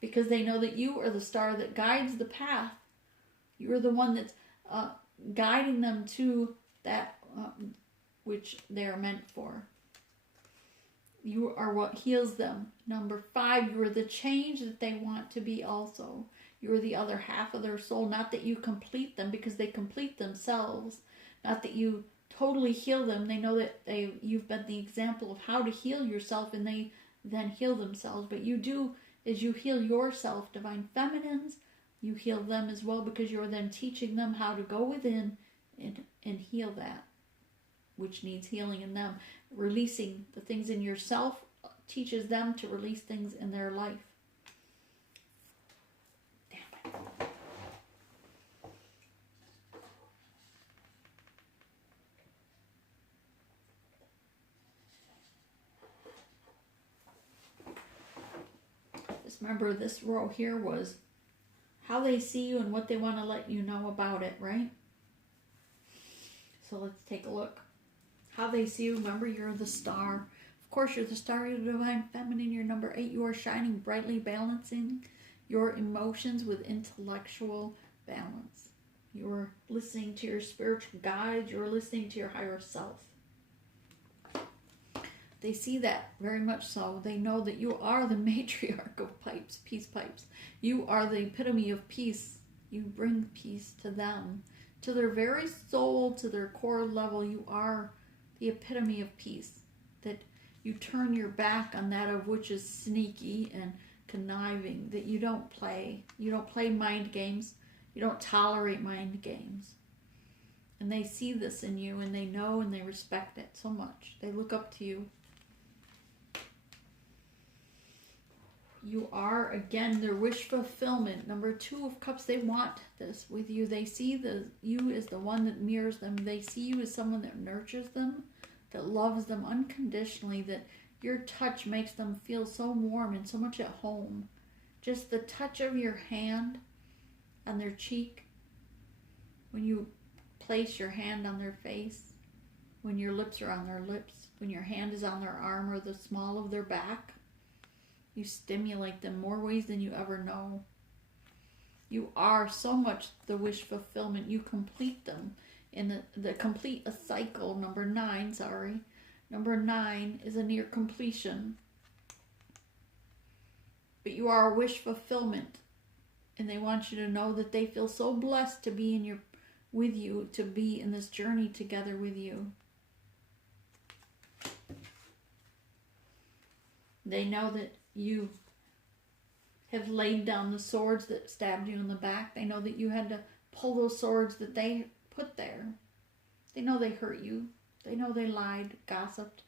because they know that you are the star that guides the path. You are the one that's guiding them to that which they are meant for. You are what heals them. Number 5, you are the change that they want to be also. You are the other half of their soul. Not that you complete them, because they complete themselves. Not that you totally heal them. They know that you've been the example of how to heal yourself, and they then heal themselves. But you do is you heal yourself, divine feminines. You heal them as well, because you're then teaching them how to go within and heal that which needs healing in them. Releasing the things in yourself teaches them to release things in their life. Damn it. Just remember, this row here was how they see you and what they want to let you know about it, right? So let's take a look. How they see you. Remember, you're the star. Of course, you're the star. You're the divine feminine. You're number 8. You are shining brightly, balancing your emotions with intellectual balance. You're listening to your spiritual guides. You're listening to your higher self. They see that very much so. They know that you are the matriarch of pipes, peace pipes. You are the epitome of peace. You bring peace to them. To their very soul, to their core level, you are the epitome of peace. That you turn your back on that of which is sneaky and conniving. That you don't play. You don't play mind games. You don't tolerate mind games. And they see this in you, and they know and they respect it so much. They look up to you. You are, again, their wish fulfillment. Number 2 of Cups, they want this with you. They see you as the one that mirrors them. They see you as someone that nurtures them, that loves them unconditionally, that your touch makes them feel so warm and so much at home. Just the touch of your hand on their cheek, when you place your hand on their face, when your lips are on their lips, when your hand is on their arm or the small of their back. You stimulate them more ways than you ever know. You are so much the wish fulfillment. You complete them in the complete a cycle. Number 9, sorry. Number 9 is a near completion. But you are a wish fulfillment. And they want you to know that they feel so blessed to be with you, to be in this journey together with you. They know that you have laid down the swords that stabbed you in the back. They know that you had to pull those swords that they put there. They know they hurt you. They know they lied, gossiped,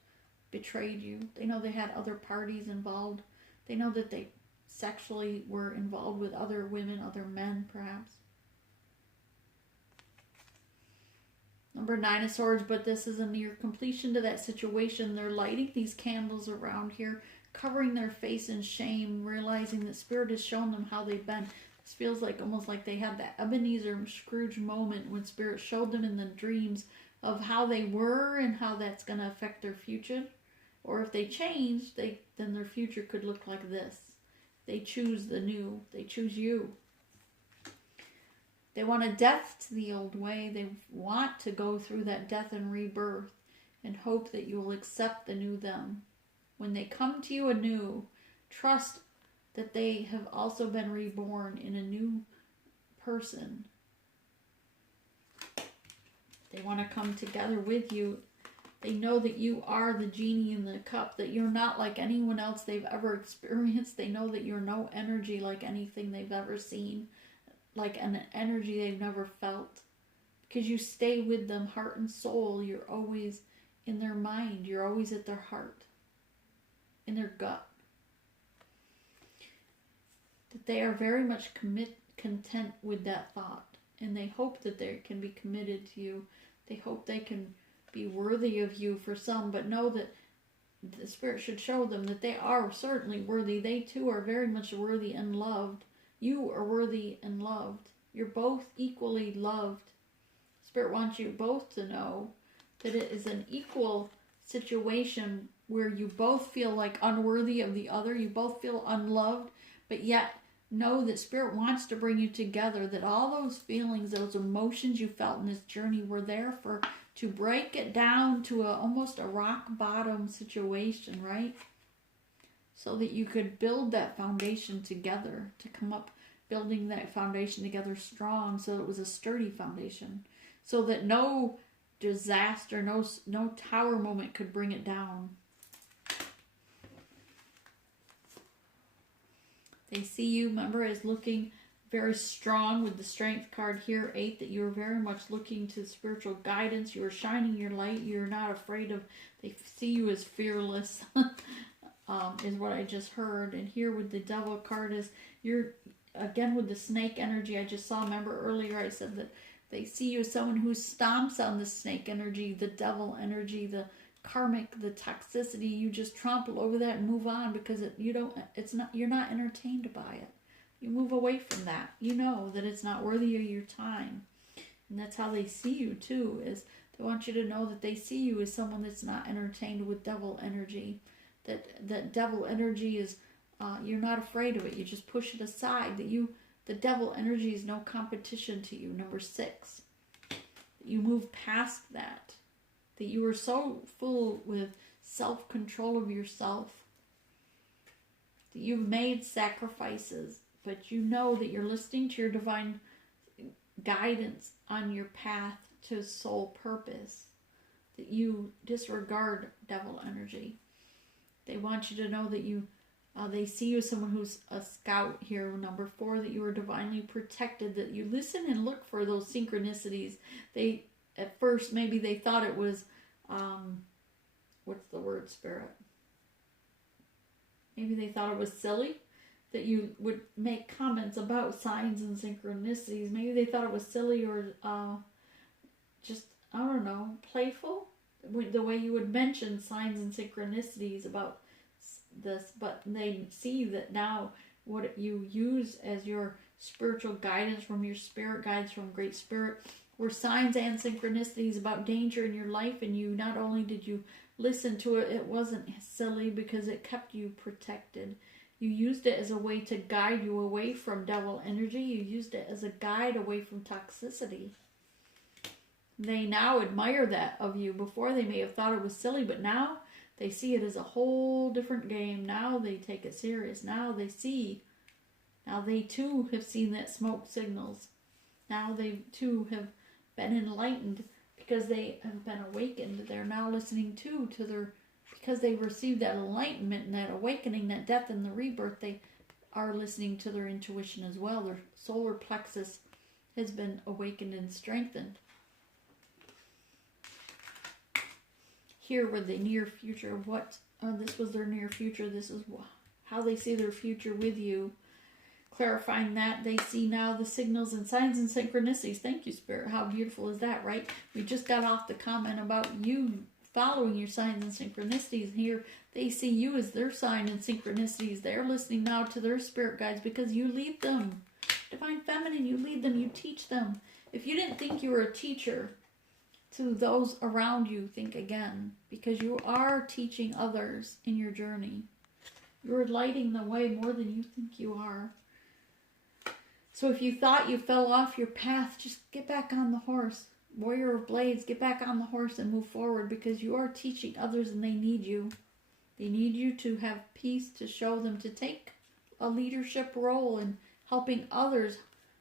betrayed you. They know they had other parties involved. They know that they sexually were involved with other women, other men, perhaps. Number 9 of Swords, but this is a near completion to that situation. They're lighting these candles around here, covering their face in shame, realizing that Spirit has shown them how they've been. This feels like almost like they had that Ebenezer Scrooge moment when Spirit showed them in the dreams of how they were and how that's going to affect their future. Or if they change, then their future could look like this. They choose the new. They choose you. They want a death to the old way. They want to go through that death and rebirth and hope that you will accept the new them. When they come to you anew, trust that they have also been reborn in a new person. They want to come together with you. They know that you are the genie in the cup, that you're not like anyone else they've ever experienced. They know that you're no energy like anything they've ever seen, like an energy they've never felt. Because you stay with them heart and soul. You're always in their mind. You're always at their heart, in their gut. That they are very much content with that thought. And they hope that they can be committed to you. They hope they can be worthy of you for some, but know that the Spirit should show them that they are certainly worthy. They too are very much worthy and loved. You are worthy and loved. You're both equally loved. Spirit wants you both to know that it is an equal situation where you both feel like unworthy of the other. You both feel unloved, but yet know that Spirit wants to bring you together, that all those feelings, those emotions you felt in this journey were there to break it down to almost a rock bottom situation, right? So that you could build that foundation together, to come up building that foundation together strong, so it was a sturdy foundation, so that no disaster, no tower moment could bring it down. They see you, remember, as looking very strong with the strength card here, 8, that you're very much looking to spiritual guidance. You are shining your light. You're not afraid of, they see you as fearless, is what I just heard. And here with the devil card is, you're, again with the snake energy I just saw, remember earlier I said that they see you as someone who stomps on the snake energy, the devil energy, the karmic, the toxicity. You just trample over that and move on because you're not entertained by it. You move away from that. You know that it's not worthy of your time. And that's how they see you too, is they want you to know that they see you as someone that's not entertained with devil energy. That devil energy is, you're not afraid of it. You just push it aside. The devil energy is no competition to you. Number 6. You move past that. That you are so full with self-control of yourself. That you've made sacrifices. But you know that you're listening to your divine guidance on your path to soul purpose. That you disregard devil energy. They want you to know that they see you as someone who's a scout here. Number 4, that you are divinely protected. That you listen and look for those synchronicities. At first, maybe they thought it was, what's the word, Spirit? Maybe they thought it was silly that you would make comments about signs and synchronicities. Maybe they thought it was silly or just, I don't know, playful. The way you would mention signs and synchronicities about this, but they see that now what you use as your spiritual guidance from your spirit guides from Great Spirit were signs and synchronicities about danger in your life, and you not only did you listen to it, it wasn't silly because it kept you protected. You used it as a way to guide you away from devil energy. You used it as a guide away from toxicity. They now admire that of you. Before they may have thought it was silly, but now they see it as a whole different game. Now they take it serious. Now they too have seen that smoke signals. Now they too have been enlightened because they have been awakened. They're now listening to their, because they received that enlightenment and that awakening, that death and the rebirth, they are listening to their intuition as well. Their solar plexus has been awakened and strengthened. Here were the near future. This was their near future. This is how they see their future with you. Clarifying that, they see now the signals and signs and synchronicities. Thank you, Spirit. How beautiful is that, right? We just got off the comment about you following your signs and synchronicities. Here, they see you as their sign and synchronicities. They're listening now to their spirit guides because you lead them. Divine Feminine, you lead them, you teach them. If you didn't think you were a teacher to those around you, think again, because you are teaching others in your journey. You're lighting the way more than you think you are. So if you thought you fell off your path, just get back on the horse. Warrior of Blades, get back on the horse and move forward, because you are teaching others and they need you. They need you to have peace, to show them, to take a leadership role in helping others,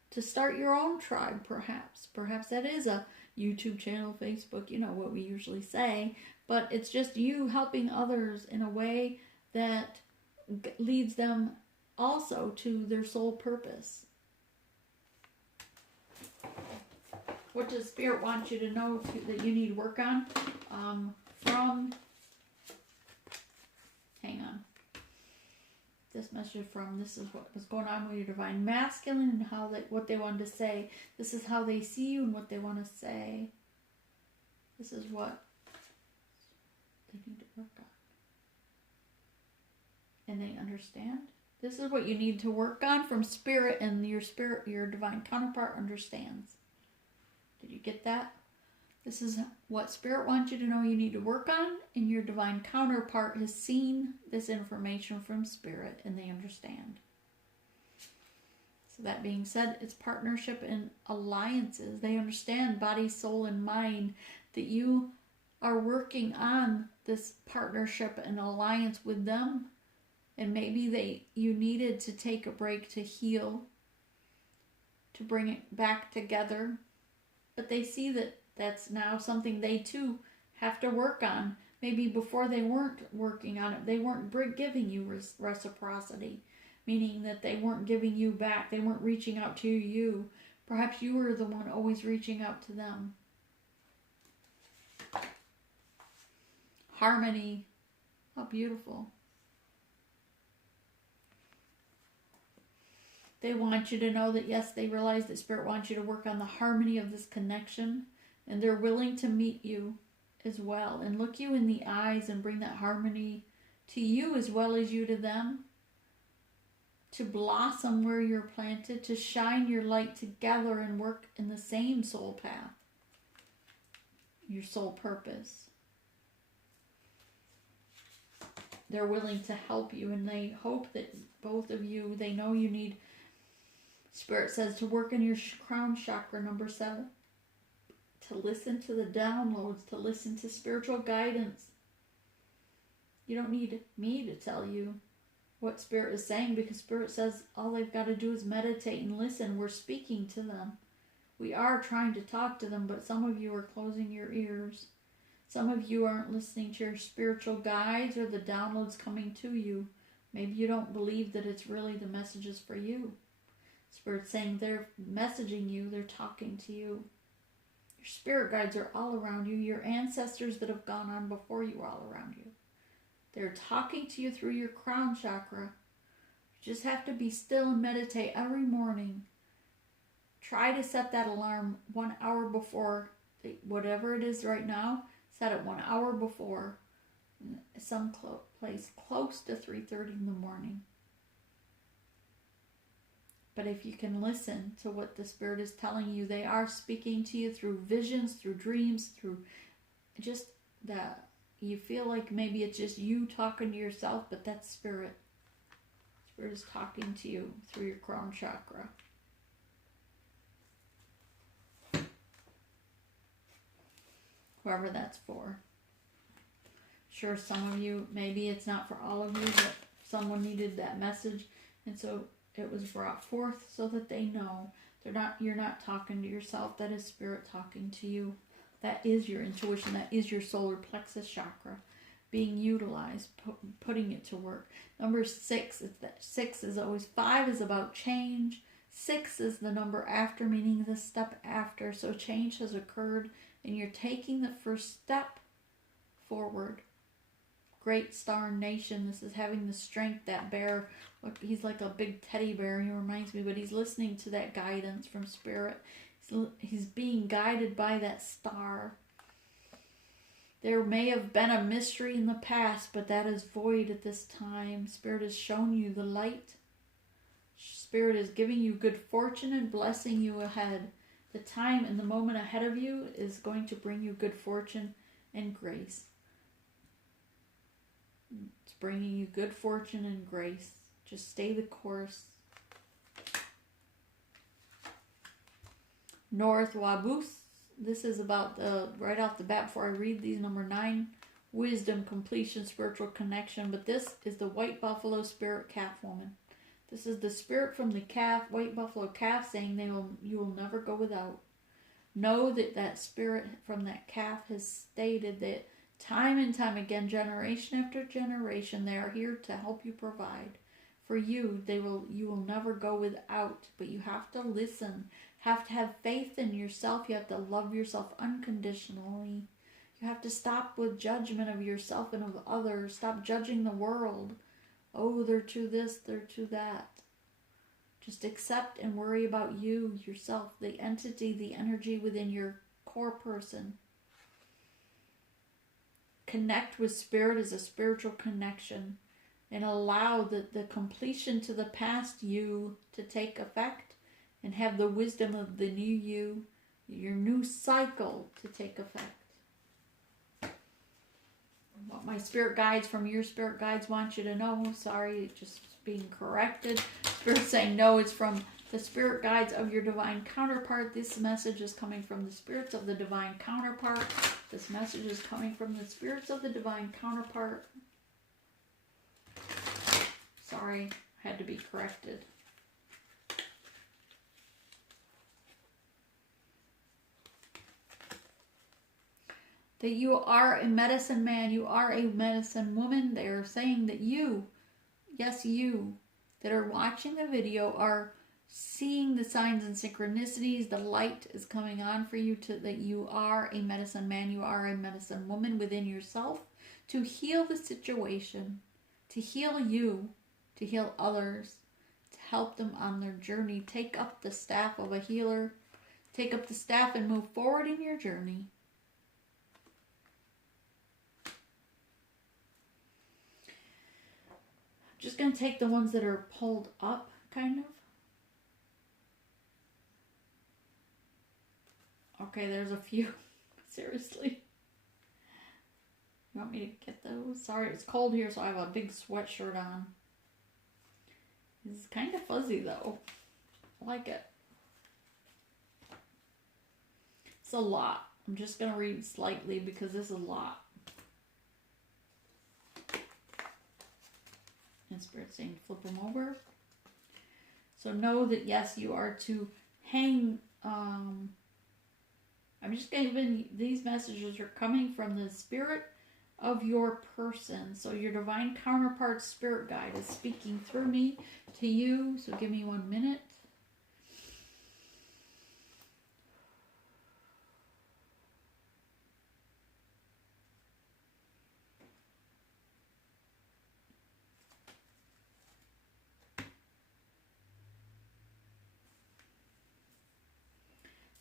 to start your own tribe perhaps. Perhaps that is a YouTube channel, Facebook, you know what we usually say, but it's just you helping others in a way that leads them also to their soul purpose. What does Spirit want you to know that you need work on? Hang on. This message this is what was going on with your Divine Masculine and what they wanted to say. This is how they see you and what they want to say. This is what they need to work on. And they understand. This is what you need to work on from Spirit, and your Divine counterpart understands. Did you get that? This is what Spirit wants you to know you need to work on, and your Divine counterpart has seen this information from Spirit, and they understand. So that being said, it's partnership and alliances. They understand, body, soul, and mind, that you are working on this partnership and alliance with them, and maybe you needed to take a break to heal, to bring it back together. But they see that that's now something they too have to work on. Maybe before they weren't working on it. They weren't giving you reciprocity. meaning that they weren't giving you back. They weren't reaching out to you. Perhaps you were the one always reaching out to them. Harmony. How beautiful. They want you to know that, yes, they realize that Spirit wants you to work on the harmony of this connection, and they're willing to meet you as well and look you in the eyes and bring that harmony to you as well as you to them, to blossom where you're planted, to shine your light together and work in the same soul path, your soul purpose. They're willing to help you, and they hope that both of you, they know you need, Spirit says, to work in your crown chakra, number 7, to listen to the downloads, to listen to spiritual guidance. You don't need me to tell you what Spirit is saying, because Spirit says all they've got to do is meditate and listen. We're speaking to them. We are trying to talk to them, but some of you are closing your ears. Some of you aren't listening to your spiritual guides or the downloads coming to you. Maybe you don't believe that it's really the messages for you. Spirit's saying they're messaging you, they're talking to you. Your spirit guides are all around you. Your ancestors that have gone on before you are all around you. They're talking to you through your crown chakra. You just have to be still and meditate every morning. Try to set that alarm 1 hour before, whatever it is right now. Set it 1 hour before, some place close to 3:30 in the morning. But if you can listen to what the Spirit is telling you, they are speaking to you through visions, through dreams, through just that you feel like maybe it's just you talking to yourself, but that's Spirit. Spirit is talking to you through your crown chakra. Whoever that's for. Sure, some of you, maybe it's not for all of you, but someone needed that message, and so it was brought forth so that they know you're not talking to yourself. That is Spirit talking to you. That is your intuition. That is your solar plexus chakra being utilized, putting it to work. Number 6, 6 is always, 5 is about change. 6 is the number after, meaning the step after. So change has occurred, and you're taking the first step forward. Great star nation. This is having the strength, that bear. He's like a big teddy bear. He reminds me, but he's listening to that guidance from Spirit. He's being guided by that star. There may have been a mystery in the past, but that is void at this time. Spirit has shown you the light. Spirit is giving you good fortune and blessing you ahead. The time and the moment ahead of you is going to bring you good fortune and grace. It's bringing you good fortune and grace. Just stay the course. North Wabus. This is about right off the bat before I read these, number 9, wisdom, completion, spiritual connection. But this is the white buffalo spirit calf woman. This is the spirit from the calf, white buffalo calf, saying you will never go without. Know that spirit from that calf has stated that time and time again, generation after generation, they are here to help you provide. For you, you will never go without, but you have to listen, have to have faith in yourself. You have to love yourself unconditionally. You have to stop with judgment of yourself and of others. Stop judging the world. Oh, they're to this, they're to that. Just accept and worry about you, yourself, the entity, the energy within your core person. Connect with Spirit as a spiritual connection, and allow the completion to the past you to take effect, and have the wisdom of the new you, your new cycle, to take effect. What my spirit guides from your spirit guides want you to know, sorry, just being corrected. Spirit saying no, it's from the spirit guides of your divine counterpart. This message is coming from the spirits of the divine counterpart. This message is coming from the spirits of the divine counterpart. Sorry, had to be corrected. That you are a medicine man, you are a medicine woman. They are saying that you, yes you, that are watching the video are seeing the signs and synchronicities. The light is coming on for you that you are a medicine man, you are a medicine woman within yourself to heal the situation, to heal you, to heal others, to help them on their journey. Take up the staff of a healer. Take up the staff and move forward in your journey. I'm just going to take the ones that are pulled up, kind of. Okay, there's a few. Seriously. You want me to get those? Sorry, it's cold here, so I have a big sweatshirt on. It's kind of fuzzy, though. I like it. It's a lot. I'm just going to read slightly because this is a lot. And Spirit's saying flip them over. So know that, yes, you are to hang... I'm just giving these messages are coming from the spirit of your person. So your divine counterpart spirit guide is speaking through me to you. So give me 1 minute.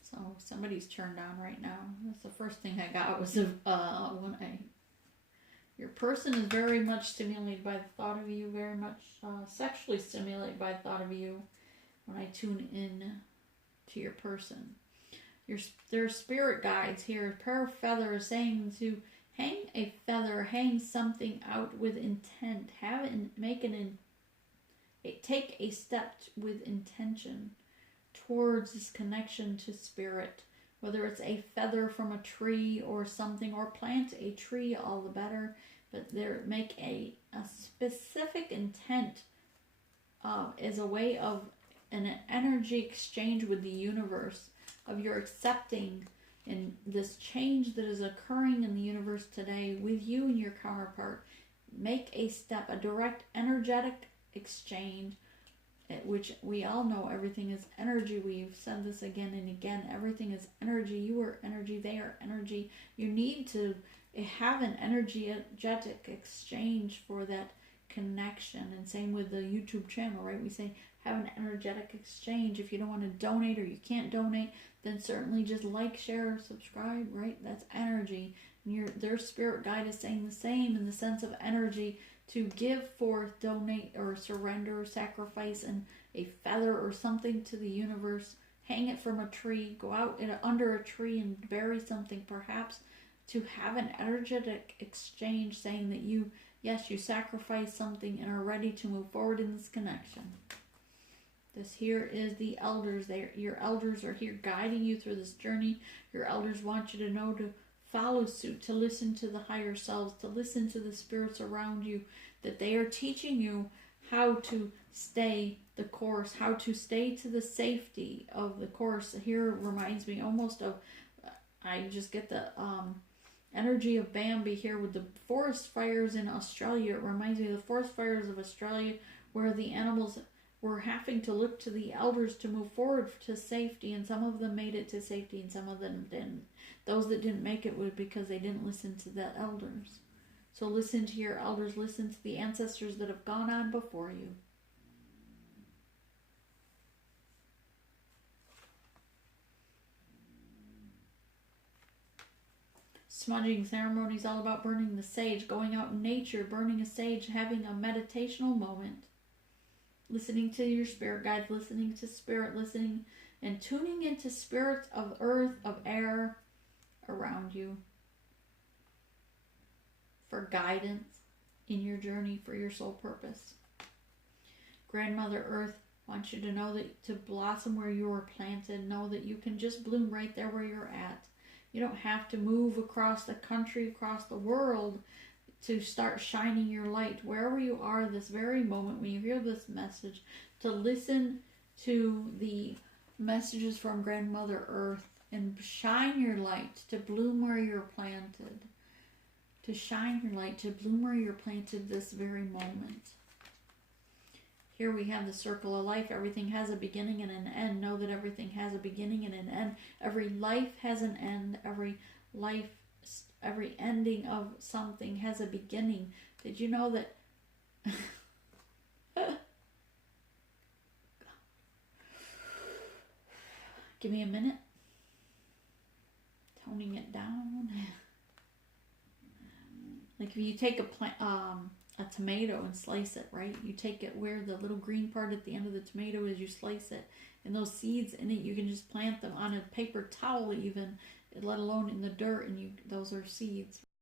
So somebody's turned on right now. That's the first thing I got was your person is very much stimulated by the thought of you, very much sexually stimulated by the thought of you when I tune in to your person. Their spirit guides here, a pair of feathers saying to hang a feather, hang something out with intent, take a step with intention towards this connection to spirit, whether it's a feather from a tree or something, or plant a tree, all the better, but make a specific intent as a way of an energy exchange with the universe, of your accepting in this change that is occurring in the universe today with you and your counterpart. Make a step, a direct energetic exchange, which we all know everything is energy. We've said this again and again. Everything is energy. You are energy. They are energy. You need to have an energetic exchange for that connection. And same with the YouTube channel, right? We say have an energetic exchange. If you don't want to donate or you can't donate, then certainly just like, share, subscribe, right? That's energy. And their spirit guide is saying the same in the sense of energy. To give forth, donate, or surrender, or sacrifice, and a feather or something to the universe. Hang it from a tree. Go out under a tree and bury something, perhaps, to have an energetic exchange saying that you sacrifice something and are ready to move forward in this connection. This here is the elders. Your elders are here guiding you through this journey. Your elders want you to know to follow suit, to listen to the higher selves, to listen to the spirits around you, that they are teaching you how to stay the course, how to stay to the safety of the course. Here reminds me almost of, I just get the energy of Bambi here with the forest fires in Australia. It reminds me of the forest fires of Australia, where the animals were having to look to the elders to move forward to safety, and some of them made it to safety and some of them didn't. Those that didn't make it would because they didn't listen to the elders. So listen to your elders, listen to the ancestors that have gone on before you. Smudging ceremony is all about burning the sage, going out in nature, burning a sage, having a meditational moment. Listening to your spirit guides, listening to spirit, listening and tuning into spirits of earth, of air around you for guidance in your journey for your soul purpose. Grandmother Earth wants you to know that to blossom where you were planted, know that you can just bloom right there where you're at. You don't have to move across the country, across the world to start shining your light. Wherever you are this very moment when you hear this message, to listen to the messages from Grandmother Earth and shine your light, to bloom where you're planted. To shine your light, to bloom where you're planted this very moment. Here we have the circle of life. Everything has a beginning and an end. Know that everything has a beginning and an end. Every life has an end. Every ending of something has a beginning. Did you know that? Give me a minute. Toning it down. Like if you take a tomato and slice it, right? You take it where the little green part at the end of the tomato is, you slice it, and those seeds in it, you can just plant them on a paper towel even, let alone in the dirt, and those are seeds.